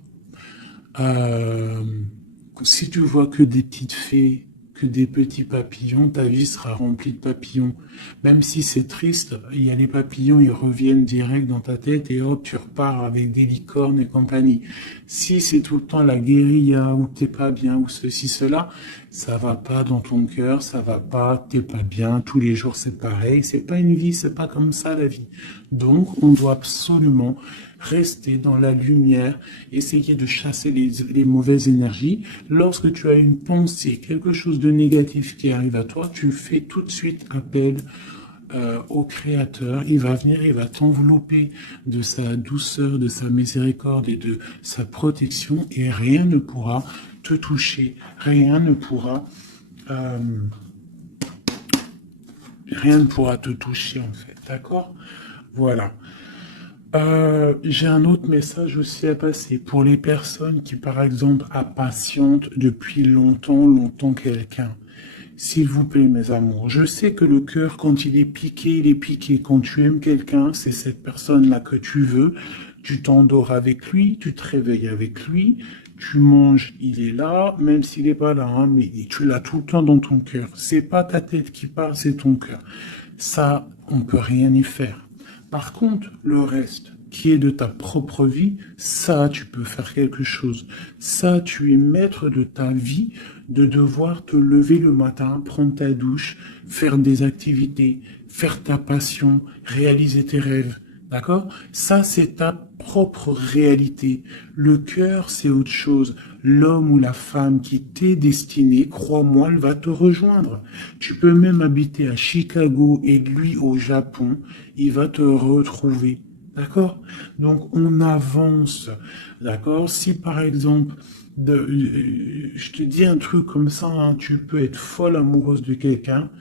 Si tu vois que des petites fées, que des petits papillons, ta vie sera remplie de papillons. Même si c'est triste, il y a les papillons, ils reviennent direct dans ta tête et hop, tu repars avec des licornes et compagnie. Si c'est tout le temps la guérilla, ou t'es pas bien, ou ceci, cela, ça va pas dans ton cœur, ça va pas, t'es pas bien, tous les jours c'est pareil, c'est pas une vie, c'est pas comme ça la vie. Donc, on doit absolument rester dans la lumière, essayer de chasser les mauvaises énergies. Lorsque tu as une pensée, quelque chose de négatif qui arrive à toi, tu fais tout de suite appel au Créateur. Il va venir, il va t'envelopper de sa douceur, de sa miséricorde et de sa protection, et rien ne pourra te toucher, rien ne pourra te toucher en fait, d'accord? Voilà. J'ai un autre message aussi à passer pour les personnes qui, par exemple, impatientent depuis longtemps quelqu'un. S'il vous plaît, mes amours, je sais que le cœur, quand il est piqué, il est piqué. Quand tu aimes quelqu'un, c'est cette personne-là que tu veux. Tu t'endors avec lui, tu te réveilles avec lui, tu manges, il est là, même s'il n'est pas là, hein, mais tu l'as tout le temps dans ton cœur. C'est pas ta tête qui parle, c'est ton cœur. Ça, on peut rien y faire. Par contre, le reste, qui est de ta propre vie, ça, tu peux faire quelque chose. Ça, tu es maître de ta vie, de devoir te lever le matin, prendre ta douche, faire des activités, faire ta passion, réaliser tes rêves. D'accord? Ça, c'est ta propre réalité. Le cœur, c'est autre chose. L'homme ou la femme qui t'est destiné, crois-moi, elle va te rejoindre. Tu peux même habiter à Chicago et lui au Japon, il va te retrouver. D'accord? Donc, on avance. D'accord? Si, par exemple, je te dis un truc comme ça, hein, tu peux être folle amoureuse de quelqu'un,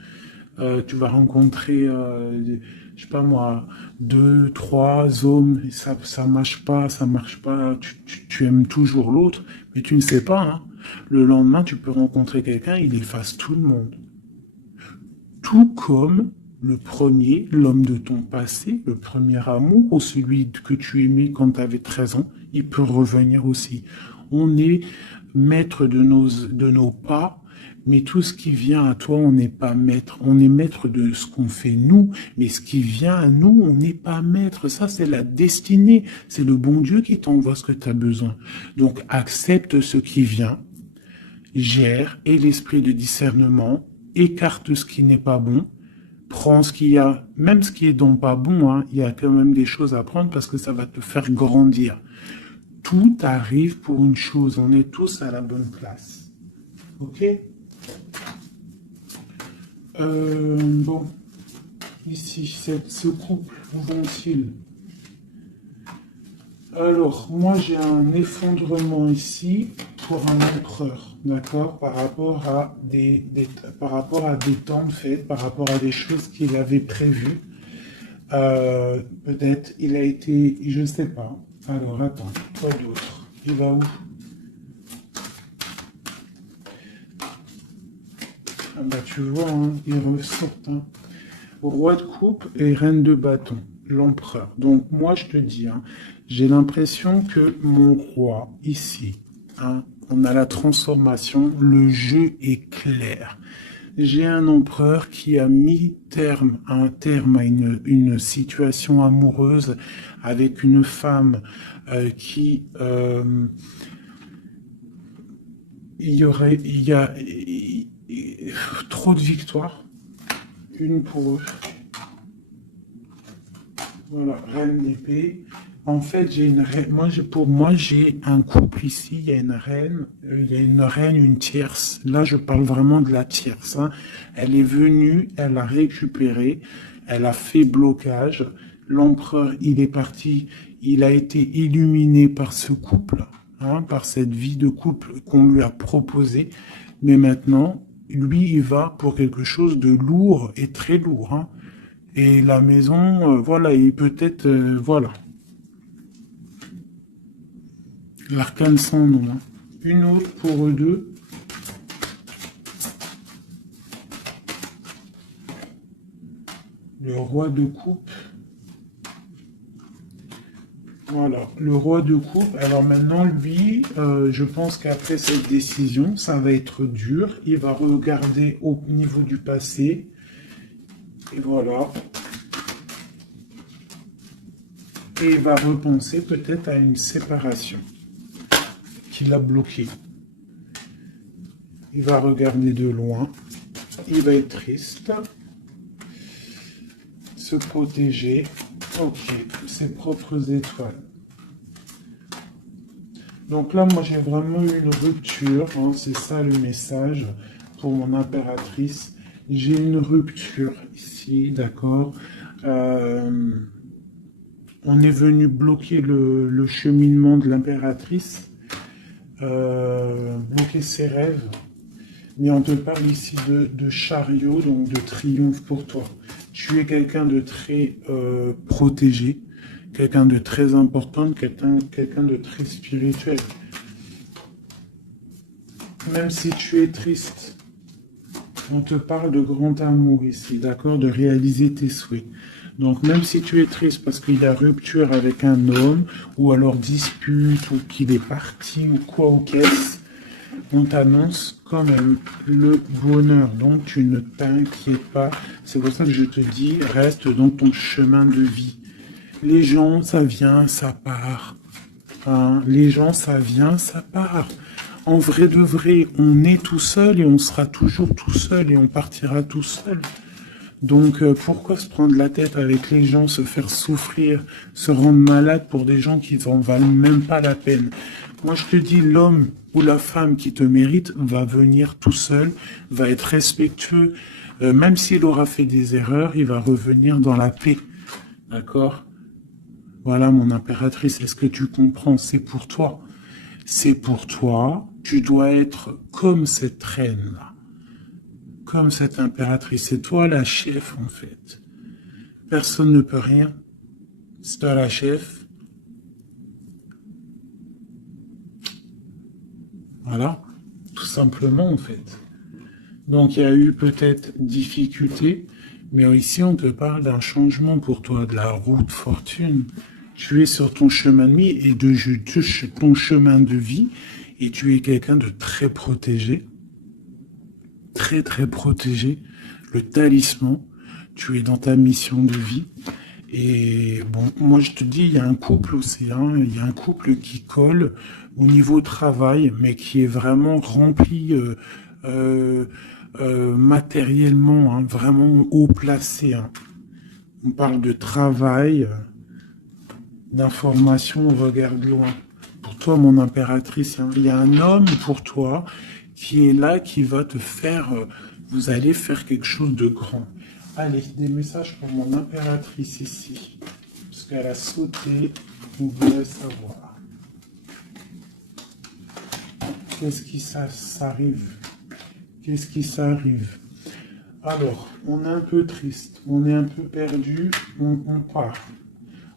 tu vas rencontrer, je sais pas moi, 2, 3 hommes, et ça marche pas, tu aimes toujours l'autre, mais tu ne sais pas, hein. Le lendemain, tu peux rencontrer quelqu'un, il efface tout le monde. Tout comme le premier, l'homme de ton passé, le premier amour, ou celui que tu aimais quand tu avais 13 ans, il peut revenir aussi. On est maître de nos pas, mais tout ce qui vient à toi, on n'est pas maître. On est maître de ce qu'on fait nous, mais ce qui vient à nous, on n'est pas maître. Ça, c'est la destinée. C'est le bon Dieu qui t'envoie ce que tu as besoin. Donc, accepte ce qui vient, gère, et l'esprit de discernement, écarte ce qui n'est pas bon, prends ce qu'il y a, même ce qui est donc pas bon, hein, il y a quand même des choses à prendre parce que ça va te faire grandir. Tout arrive pour une chose, on est tous à la bonne place. Ok? Bon, ici, ce couple, où vont-ils? Alors, moi j'ai un effondrement ici pour un empereur, d'accord, par rapport à des temps de fête, par rapport à des choses qu'il avait prévues. Peut-être il a été, je sais pas. Alors attends, quoi d'autre? Il va où? Ah bah tu vois, hein, il ressort. Hein. Roi de coupe et reine de bâton, l'empereur. Donc moi je te dis, hein, j'ai l'impression que mon roi ici, hein, on a la transformation, le jeu est clair. J'ai un empereur qui a mis un terme à une situation amoureuse avec une femme qui il y a trop de victoires, une pour eux. Voilà, reine d'épée. En fait, j'ai une reine. Pour moi, j'ai un couple ici. Il y a une reine, une tierce. Là, je parle vraiment de la tierce. Hein. Elle est venue, elle a récupéré, elle a fait blocage. L'empereur, il est parti. Il a été illuminé par ce couple, hein, par cette vie de couple qu'on lui a proposée. Mais maintenant, lui, il va pour quelque chose de lourd et très lourd. Hein. Et la maison, voilà, et peut-être, voilà. L'arcane sans nom. Hein. Une autre pour eux deux. Le roi de coupe. Voilà, le roi de coupe. Alors maintenant, lui, je pense qu'après cette décision, ça va être dur. Il va regarder au niveau du passé. Et voilà. Et il va repenser peut-être à une séparation qui l'a bloqué. Il va regarder de loin. Il va être triste. Se protéger. Ok, ses propres étoiles. Donc là, moi, j'ai vraiment eu une rupture. Hein, c'est ça le message pour mon impératrice. J'ai une rupture ici, d'accord. On est venu bloquer le cheminement de l'impératrice, bloquer ses rêves. Mais on te parle ici de chariot, donc de triomphe pour toi. Tu es quelqu'un de très protégé, quelqu'un de très important, quelqu'un de très spirituel. Même si tu es triste, on te parle de grand amour ici, d'accord, de réaliser tes souhaits. Donc même si tu es triste parce qu'il y a rupture avec un homme, ou alors dispute, ou qu'il est parti, ou quoi ou qu'est-ce, on t'annonce quand même le bonheur. Donc tu ne t'inquiètes pas. C'est pour ça que je te dis, reste dans ton chemin de vie. Les gens, ça vient, ça part. Hein, les gens, ça vient, ça part. En vrai de vrai, on est tout seul et on sera toujours tout seul et on partira tout seul. Donc pourquoi se prendre la tête avec les gens, se faire souffrir, se rendre malade pour des gens qui n'en valent même pas la peine? Moi je te dis, l'homme ou la femme qui te mérite va venir tout seul, va être respectueux, même s'il aura fait des erreurs, il va revenir dans la paix. D'accord? Voilà mon impératrice, est-ce que tu comprends? C'est pour toi. C'est pour toi, tu dois être comme cette reine-là. Comme cette impératrice, c'est toi la chef en fait. Personne ne peut rien. C'est toi la chef. Voilà, tout simplement en fait. Donc il y a eu peut-être difficulté, Mais ici, on te parle d'un changement pour toi, de la route fortune. Tu es sur ton chemin de vie et ton chemin de vie, et tu es quelqu'un de très protégé, très très protégé. Le talisman, tu es dans ta mission de vie. Et bon, moi je te dis, il y a un couple aussi, hein, il y a un couple qui colle au niveau travail, mais qui est vraiment rempli euh, matériellement, hein, vraiment haut placé, hein. On parle de travail, d'information, on regarde loin. Pour toi, mon impératrice, hein, il y a un homme pour toi qui est là, qui va te faire, vous allez faire quelque chose de grand. Allez, des messages pour mon impératrice ici, parce qu'elle a sauté, vous voulez savoir. Qu'est-ce qui s'arrive? Qu'est-ce qui s'arrive? Alors, on est un peu triste, on est un peu perdu, on part.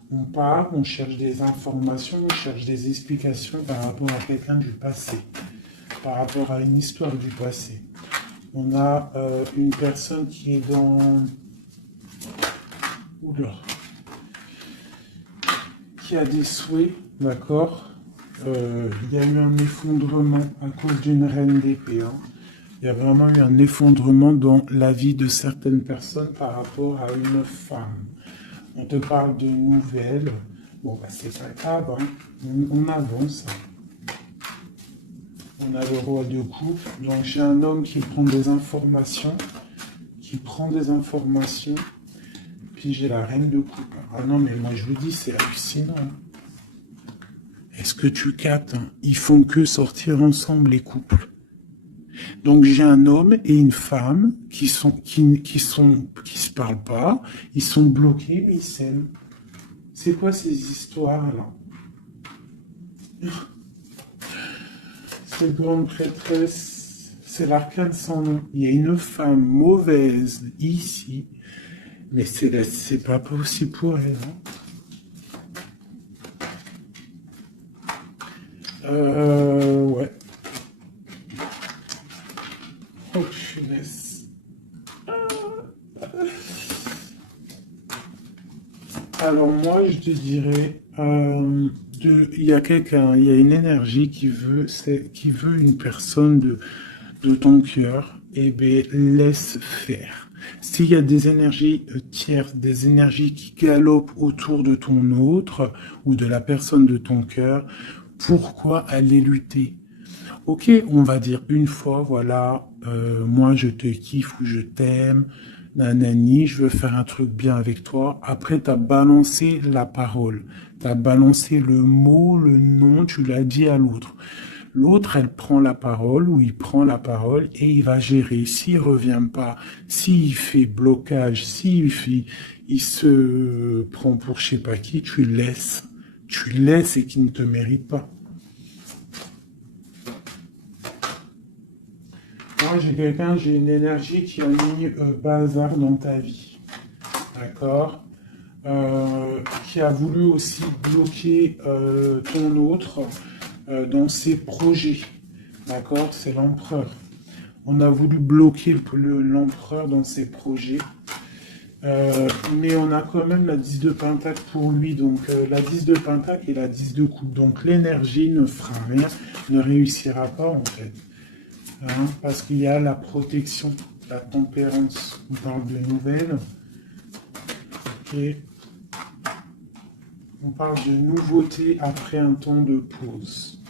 On part, on cherche des informations, on cherche des explications par rapport à quelqu'un du passé, par rapport à une histoire du passé. On a une personne qui est dans... Oula. Qui a des souhaits, d'accord. Il y a eu un effondrement à cause d'une reine d'épée, hein. Il y a vraiment eu un effondrement dans la vie de certaines personnes par rapport à une femme. On te parle de nouvelles. Bon, bah, c'est pas grave, hein. On avance. On a le roi de coupe. Donc, j'ai un homme qui prend des informations. Puis, j'ai la reine de coupe. Ah non, mais moi, je vous dis, c'est hallucinant. Est-ce que tu captes, hein? Ils font que sortir ensemble, les couples. Donc j'ai un homme et une femme qui se parlent pas, ils sont bloqués, mais ils s'aiment. C'est quoi ces histoires-là? Cette grande prêtresse, c'est l'arcane sans nom. Il y a une femme mauvaise ici, mais c'est pas possible pour elle, hein. Ouais. Oh, punaise. Alors moi, je te dirais, il y a quelqu'un, il y a une énergie qui veut une personne de ton cœur. Eh bien, laisse faire. S'il y a des énergies tierces, des énergies qui galopent autour de ton autre ou de la personne de ton cœur, pourquoi aller lutter? Ok, on va dire une fois, voilà, moi je te kiffe ou je t'aime, nanani, je veux faire un truc bien avec toi. Après, tu as balancé la parole, tu as balancé le mot, le nom, tu l'as dit à l'autre. L'autre, elle prend la parole ou il prend la parole et il va gérer. S'il revient pas, s'il fait blocage, il se prend pour je sais pas qui, tu laisses. Tu laisses et qu'il ne te mérite pas. Moi, j'ai une énergie qui a mis bazar dans ta vie. D'accord. Qui a voulu aussi bloquer ton autre dans ses projets. D'accord. C'est l'empereur. On a voulu bloquer l'empereur dans ses projets. Mais on a quand même la 10 de pentacle pour lui. Donc la 10 de pentacle et la 10 de coupe. Donc l'énergie ne fera rien, ne réussira pas en fait. Hein, parce qu'il y a la protection, la tempérance. On parle de nouvelles. Ok. On parle de nouveauté après un temps de pause.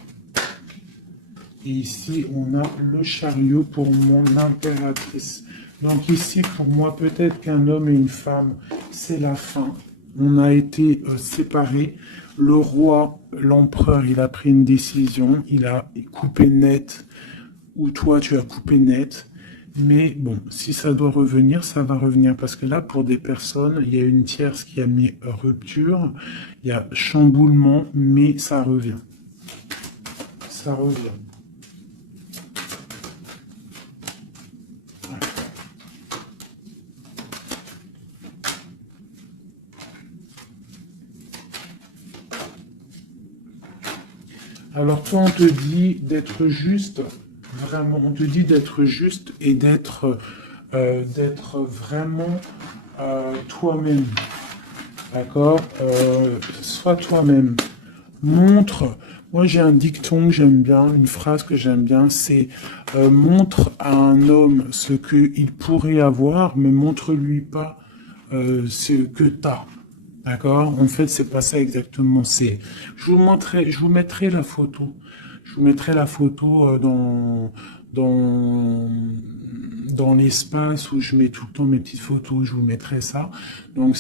Et ici, on a le chariot pour mon impératrice. Donc ici, pour moi, peut-être qu'un homme et une femme, c'est la fin. On a été séparés. Le roi, l'empereur, il a pris une décision. Il a coupé net. Ou toi, tu as coupé net. Mais bon, si ça doit revenir, ça va revenir. Parce que là, pour des personnes, il y a une tierce qui a mis rupture. Il y a chamboulement, mais ça revient. Ça revient. Alors toi, on te dit d'être juste, vraiment, on te dit d'être juste et d'être d'être vraiment toi-même. D'accord? Sois toi-même. Montre. Moi, j'ai un dicton que j'aime bien, une phrase que j'aime bien, c'est montre à un homme ce qu'il pourrait avoir, mais montre-lui pas ce que t'as. D'accord? En fait, c'est pas ça exactement. Je vous mettrai la photo. Je vous mettrai la photo dans, dans l'espace où je mets tout le temps mes petites photos. Je vous mettrai ça. Donc,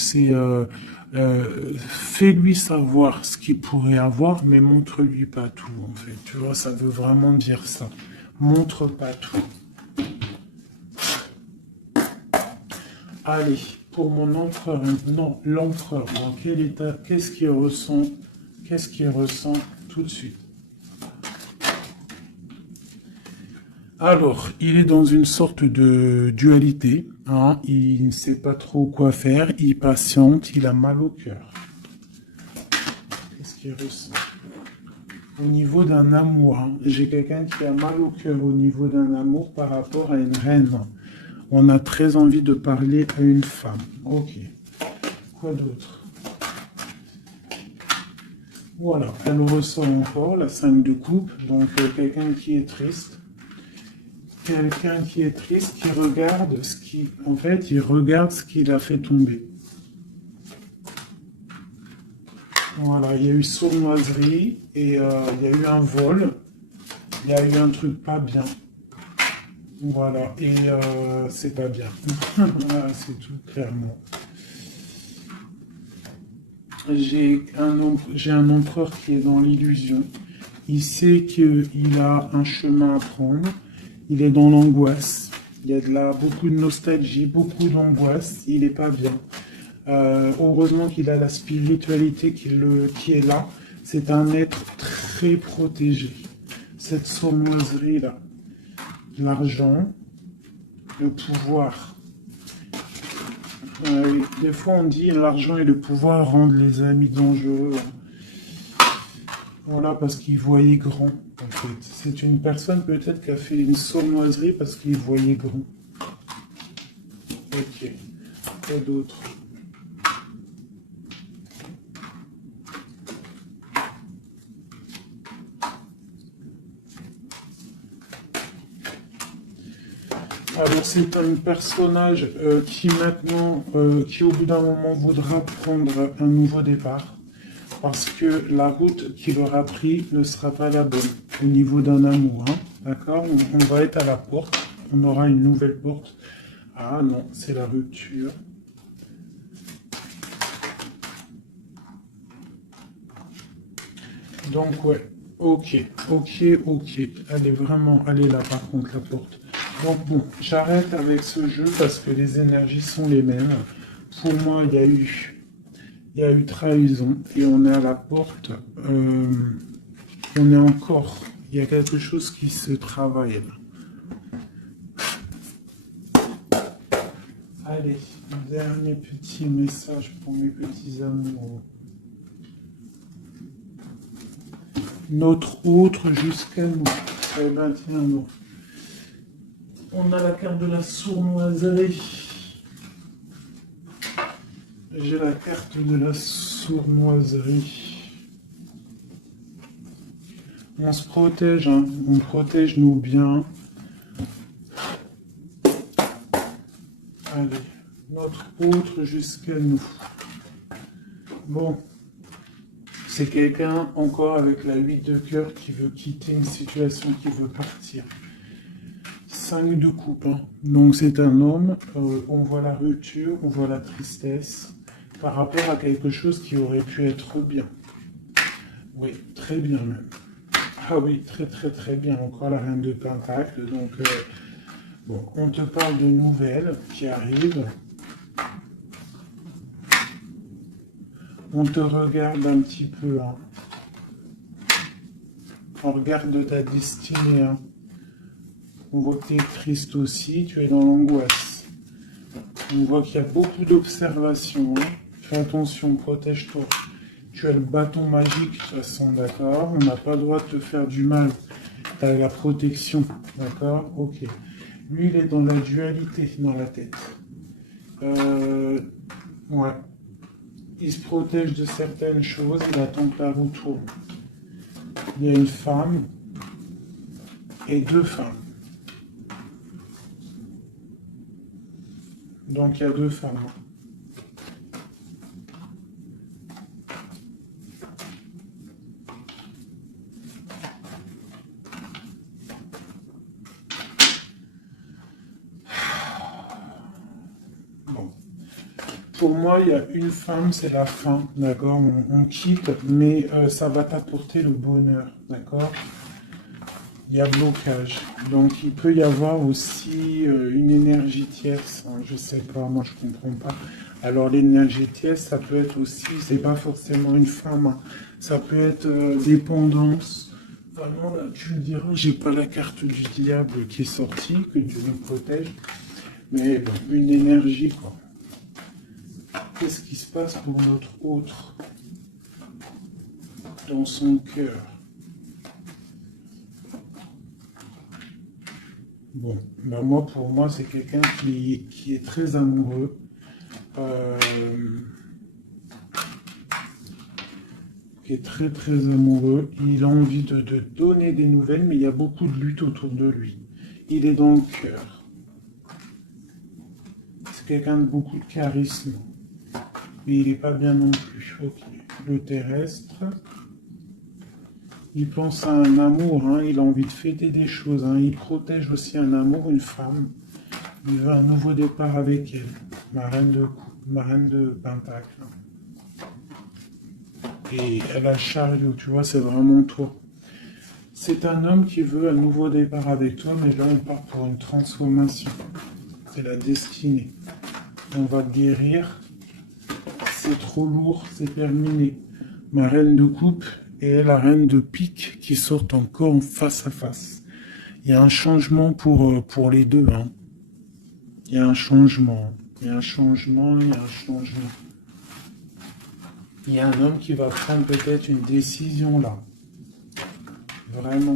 fais-lui savoir ce qu'il pourrait avoir, mais montre-lui pas tout, en fait. Tu vois, ça veut vraiment dire ça. Montre pas tout. Allez, pour mon empereur, non, l'empereur, dans quel état, qu'est-ce qu'il ressent tout de suite? Alors, il est dans une sorte de dualité, hein, il ne sait pas trop quoi faire, il patiente, il a mal au cœur. Qu'est-ce qu'il ressent? Au niveau d'un amour, hein, j'ai quelqu'un qui a mal au cœur au niveau d'un amour par rapport à une reine. On a très envie de parler à une femme. Ok. Quoi d'autre? Voilà, elle ressort encore la 5 de coupe. Donc quelqu'un qui est triste. Quelqu'un qui est triste, qui regarde ce qui... En fait, il regarde ce qu'il a fait tomber. Voilà, il y a eu sournoiserie et il y a eu un vol. Il y a eu un truc pas bien. Voilà, et c'est pas bien. Voilà, c'est tout, clairement. J'ai un empereur qui est dans l'illusion. Il sait qu'il a un chemin à prendre. Il est dans l'angoisse. Il y a beaucoup de nostalgie, beaucoup d'angoisse. Il n'est pas bien. Heureusement qu'il a la spiritualité qui est là. C'est un être très protégé. Cette sournoiserie-là. L'argent, le pouvoir. Des fois, on dit l'argent et le pouvoir rendent les amis dangereux. Voilà, parce qu'il voyait grand, en fait. C'est une personne peut-être qui a fait une sournoiserie parce qu'il voyait grand. Ok. Quoi d'autre? Alors c'est un personnage qui maintenant, qui au bout d'un moment voudra prendre un nouveau départ parce que la route qu'il aura pris ne sera pas la bonne au niveau d'un amour. Hein, d'accord? On va être à la porte, on aura une nouvelle porte. Ah non, c'est la rupture. Donc ouais, ok. Elle est vraiment, elle est là par contre la porte. Donc bon, j'arrête avec ce jeu parce que les énergies sont les mêmes. Pour moi, il y a eu trahison et on est à la porte. On est encore, il y a quelque chose qui se travaille là. Allez, un dernier petit message pour mes petits amours. Notre autre jusqu'à nous. Eh ben tiens, non. On a la carte de la sournoiserie. J'ai la carte de la sournoiserie. On se protège, hein. On protège nos biens. Allez, notre autre jusqu'à nous. Bon, c'est quelqu'un encore avec la 8 de cœur qui veut quitter une situation, qui veut partir. 5 de coupe, hein. Donc c'est un homme, on voit la rupture, on voit la tristesse par rapport à quelque chose qui aurait pu être bien. Oui, très bien même. Ah oui, très bien. Encore la reine de Pentacle. Donc, bon, on te parle de nouvelles qui arrivent. On te regarde un petit peu. Hein. On regarde ta destinée. Hein. On voit que tu es triste aussi. Tu es dans l'angoisse. On voit qu'il y a beaucoup d'observations. Hein. Fais attention, protège-toi. Tu as le bâton magique, de toute façon, d'accord? On n'a pas le droit de te faire du mal. Tu as la protection, d'accord? Ok. Lui, il est dans la dualité dans la tête. Ouais. Il se protège de certaines choses, il attend que la roue tourne. Il y a une femme et deux femmes. Donc il y a deux femmes. Bon. Pour moi, il y a une femme, c'est la fin, d'accord, on quitte, mais ça va t'apporter le bonheur, d'accord. Il y a blocage. Donc il peut y avoir aussi une énergie tierce, hein, je sais pas, moi je comprends pas. Alors l'énergie tierce, ça peut être aussi, c'est pas forcément une femme, hein, ça peut être dépendance. Vraiment, là, tu me diras, j'ai pas la carte du diable qui est sortie, que Dieu nous protège, mais bon, une énergie, quoi. Qu'est-ce qui se passe pour notre autre dans son cœur? Bon, ben moi, pour moi, c'est quelqu'un qui est très amoureux. Qui est très très amoureux. Il a envie de donner des nouvelles, mais il y a beaucoup de lutte autour de lui. Il est dans le cœur. C'est quelqu'un de beaucoup de charisme. Mais il n'est pas bien non plus. Ok. Le terrestre. Il pense à un amour, hein. Il a envie de fêter des choses. Hein. Il protège aussi un amour, une femme. Il veut un nouveau départ avec elle. Ma reine de Pentacle. Et elle a le chariot, tu vois, c'est vraiment toi. C'est un homme qui veut un nouveau départ avec toi, mais là on part pour une transformation. C'est la destinée. On va guérir. C'est trop lourd, c'est terminé. Ma reine de coupe et la reine de pique qui sortent encore face à face. Il y a un changement pour les deux. Hein. Il y a un changement. Il y a un changement, il y a un changement. Il y a un homme qui va prendre peut-être une décision là. Vraiment.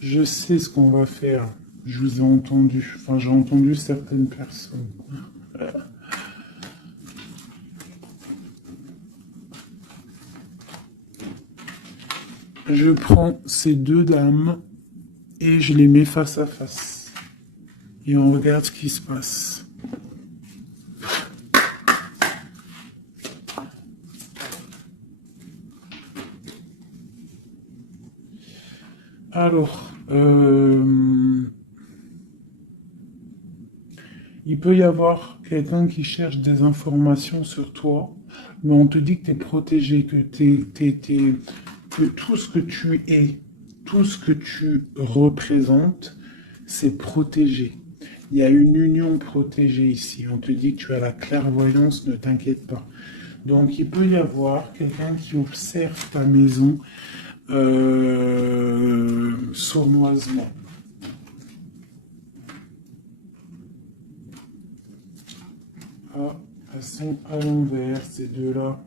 Je sais ce qu'on va faire. Je vous ai entendu. Enfin, j'ai entendu certaines personnes. Je prends ces deux dames et je les mets face à face. Et on regarde ce qui se passe. Alors, il peut y avoir quelqu'un qui cherche des informations sur toi, mais on te dit que tu es protégé, que que tout ce que tu es, tout ce que tu représentes, c'est protégé. Il y a une union protégée ici. On te dit que tu as la clairvoyance, ne t'inquiète pas. Donc, il peut y avoir quelqu'un qui observe ta maison sournoisement. Ah, elles sont à l'envers, ces deux-là.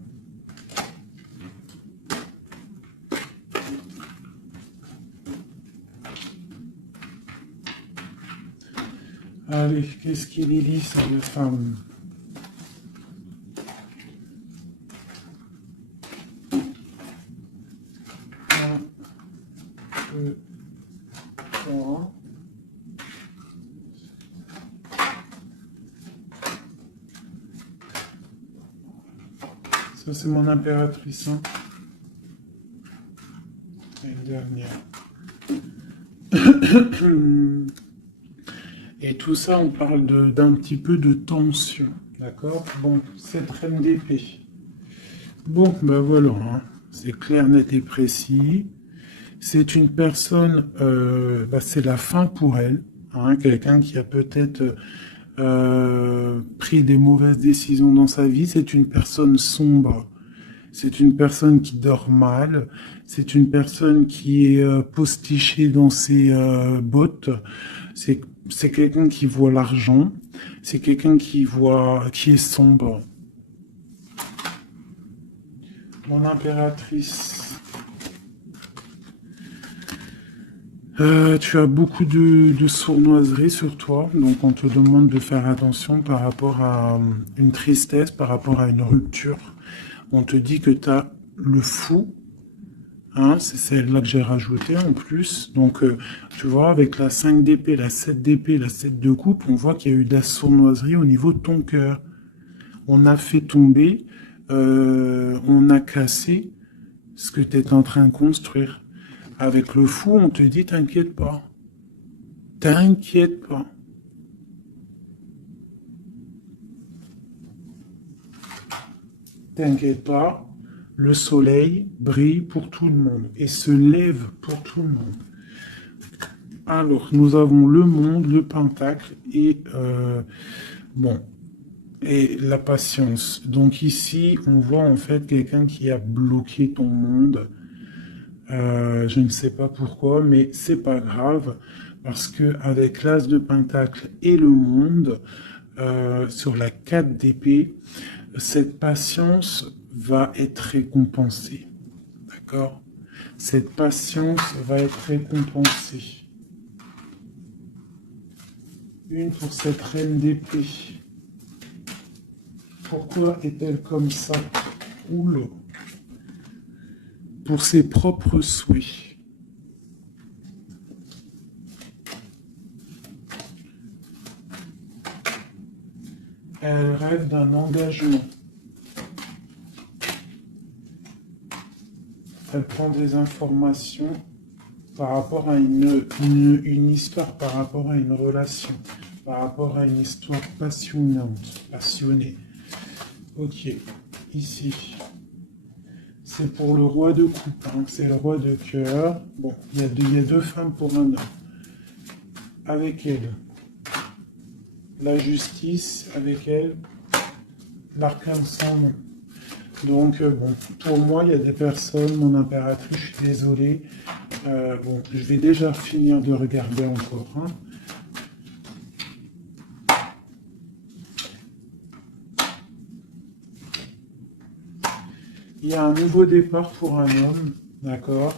Allez, qu'est-ce qu'il est dit, ces deux femmes? Un, deux, trois. Ça, c'est mon impératrice. Hein. Et une dernière. Et tout ça, on parle d'un petit peu de tension. D'accord? Bon, cette reine d'épée. Bon, ben voilà. Hein. C'est clair, net et précis. C'est une personne, c'est la fin pour elle. Hein, quelqu'un qui a peut-être pris des mauvaises décisions dans sa vie. C'est une personne sombre. C'est une personne qui dort mal. C'est une personne qui est postichée dans ses bottes. C'est quelqu'un qui voit l'argent. C'est quelqu'un qui est sombre. Mon impératrice, tu as beaucoup de sournoiserie sur toi, donc on te demande de faire attention par rapport à une tristesse, par rapport à une rupture. On te dit que tu as le fou, hein, c'est celle-là que j'ai rajoutée en plus. Donc, tu vois, avec la 5 d'épée, la 7 d'épée, la 7 de coupe, on voit qu'il y a eu de la sournoiserie au niveau de ton cœur. On a fait tomber, on a cassé ce que tu es en train de construire. Avec le fou, on te dit, t'inquiète pas. T'inquiète pas. T'inquiète pas. Le soleil brille pour tout le monde et se lève pour tout le monde. Alors, nous avons le monde, le pentacle et bon, et la patience. Donc ici, on voit en fait quelqu'un qui a bloqué ton monde. Je ne sais pas pourquoi, mais c'est pas grave parce que avec l'as de pentacle et le monde sur la 4 d'épée, cette patience va être récompensée. D'accord? Cette patience va être récompensée. Une pour cette reine d'épée. Pourquoi est-elle comme ça? Oula. Pour ses propres souhaits. Elle rêve d'un engagement. Elle prend des informations par rapport à une histoire, par rapport à une relation, par rapport à une histoire passionnée. Ok, ici. C'est pour le roi de coupe, hein. C'est le roi de cœur. Bon, il y a deux femmes pour un homme. Avec elle, la justice, avec elle, l'arcane sans nom. Donc, bon, pour moi, il y a des personnes, mon impératrice, je suis désolé. Bon, je vais déjà finir de regarder encore. Hein. Il y a un nouveau départ pour un homme, d'accord.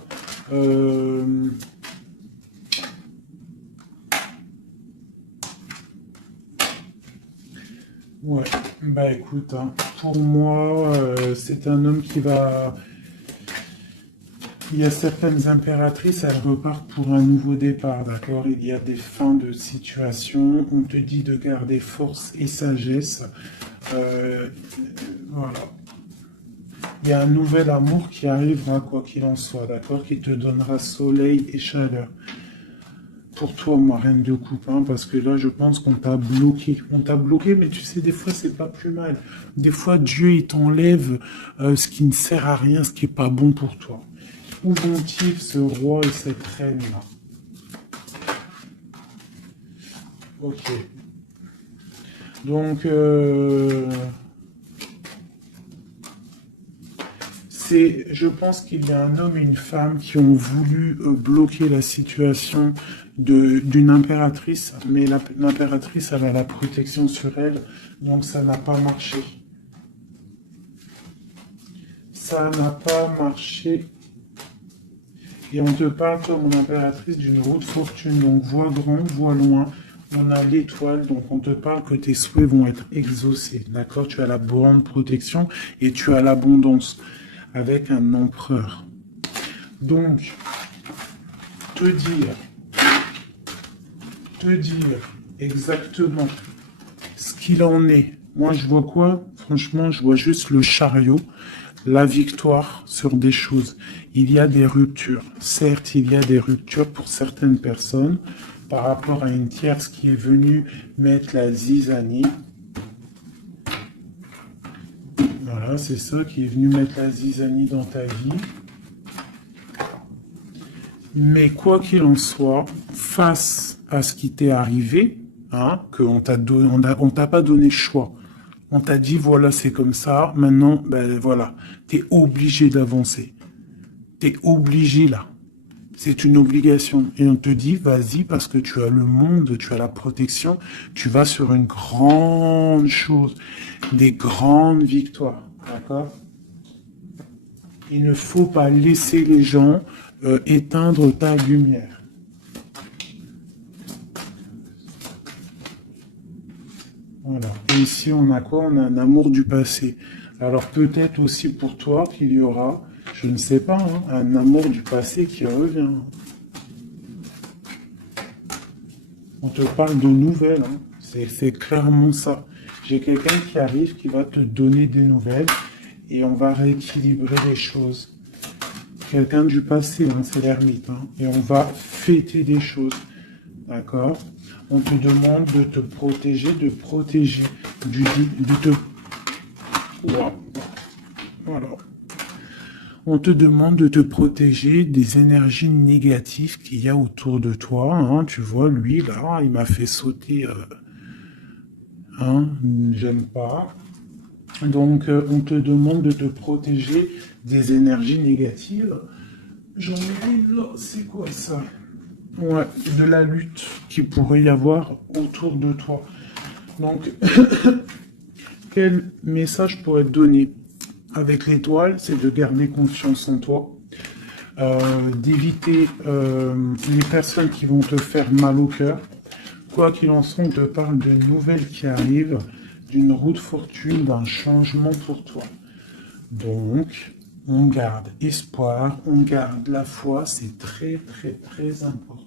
Ouais, bah écoute, hein, pour moi, c'est un homme qui va... Il y a certaines impératrices, elles repartent pour un nouveau départ, d'accord? Il y a des fins de situation, on te dit de garder force et sagesse. Voilà. Il y a un nouvel amour qui arrivera, quoi qu'il en soit, d'accord? Qui te donnera soleil et chaleur. Pour toi, ma reine de coupe, hein, parce que là, je pense qu'on t'a bloqué. On t'a bloqué, mais tu sais, des fois, c'est pas plus mal. Des fois, Dieu, il t'enlève ce qui ne sert à rien, ce qui est pas bon pour toi. Où vont-ils, ce roi et cette reine-là? Ok. Donc, je pense qu'il y a un homme et une femme qui ont voulu bloquer la situation d'une impératrice, mais l'impératrice, elle a la protection sur elle, donc ça n'a pas marché. Ça n'a pas marché. Et on te parle comme une impératrice d'une roue de fortune, donc vois grand, vois loin. On a l'étoile, donc on te parle que tes souhaits vont être exaucés, d'accord? Tu as la bonne protection et tu as l'abondance avec un empereur. Donc, te dire exactement ce qu'il en est. Moi, je vois quoi? Franchement, je vois juste le chariot, la victoire sur des choses. Il y a des ruptures. Certes, il y a des ruptures pour certaines personnes par rapport à une tierce qui est venue mettre la zizanie. Voilà, c'est ça qui est venu mettre la zizanie dans ta vie. Mais quoi qu'il en soit, face à ce qui t'est arrivé, hein, qu'on t'a pas donné choix. On t'a dit, voilà, c'est comme ça. Maintenant, ben voilà, t'es obligé d'avancer. T'es obligé là. C'est une obligation. Et on te dit, vas-y, parce que tu as le monde, tu as la protection, tu vas sur une grande chose, des grandes victoires. D'accord? Il ne faut pas laisser les gens éteindre ta lumière. Voilà. Et ici, on a quoi? On a un amour du passé. Alors peut-être aussi pour toi qu'il y aura, je ne sais pas, hein, un amour du passé qui revient. On te parle de nouvelles, hein. C'est clairement ça. J'ai quelqu'un qui arrive, qui va te donner des nouvelles et on va rééquilibrer les choses. Quelqu'un du passé, hein, c'est l'ermite, hein, et on va fêter des choses. D'accord? On te demande de te protéger, de te... Wow. Voilà. On te demande de te protéger des énergies négatives qu'il y a autour de toi. Hein. Tu vois, lui, là, il m'a fait sauter. Hein, j'aime pas. Donc, on te demande de te protéger des énergies négatives. J'en ai une là, c'est quoi ça? Ouais, de la lutte qu'il pourrait y avoir autour de toi. Donc, quel message pourrait être donné avec l'étoile? C'est de garder confiance en toi, d'éviter les personnes qui vont te faire mal au cœur. Quoi qu'il en soit, on te parle de nouvelles qui arrivent, d'une roue de fortune, d'un changement pour toi. Donc, on garde espoir, on garde la foi, c'est très très très important.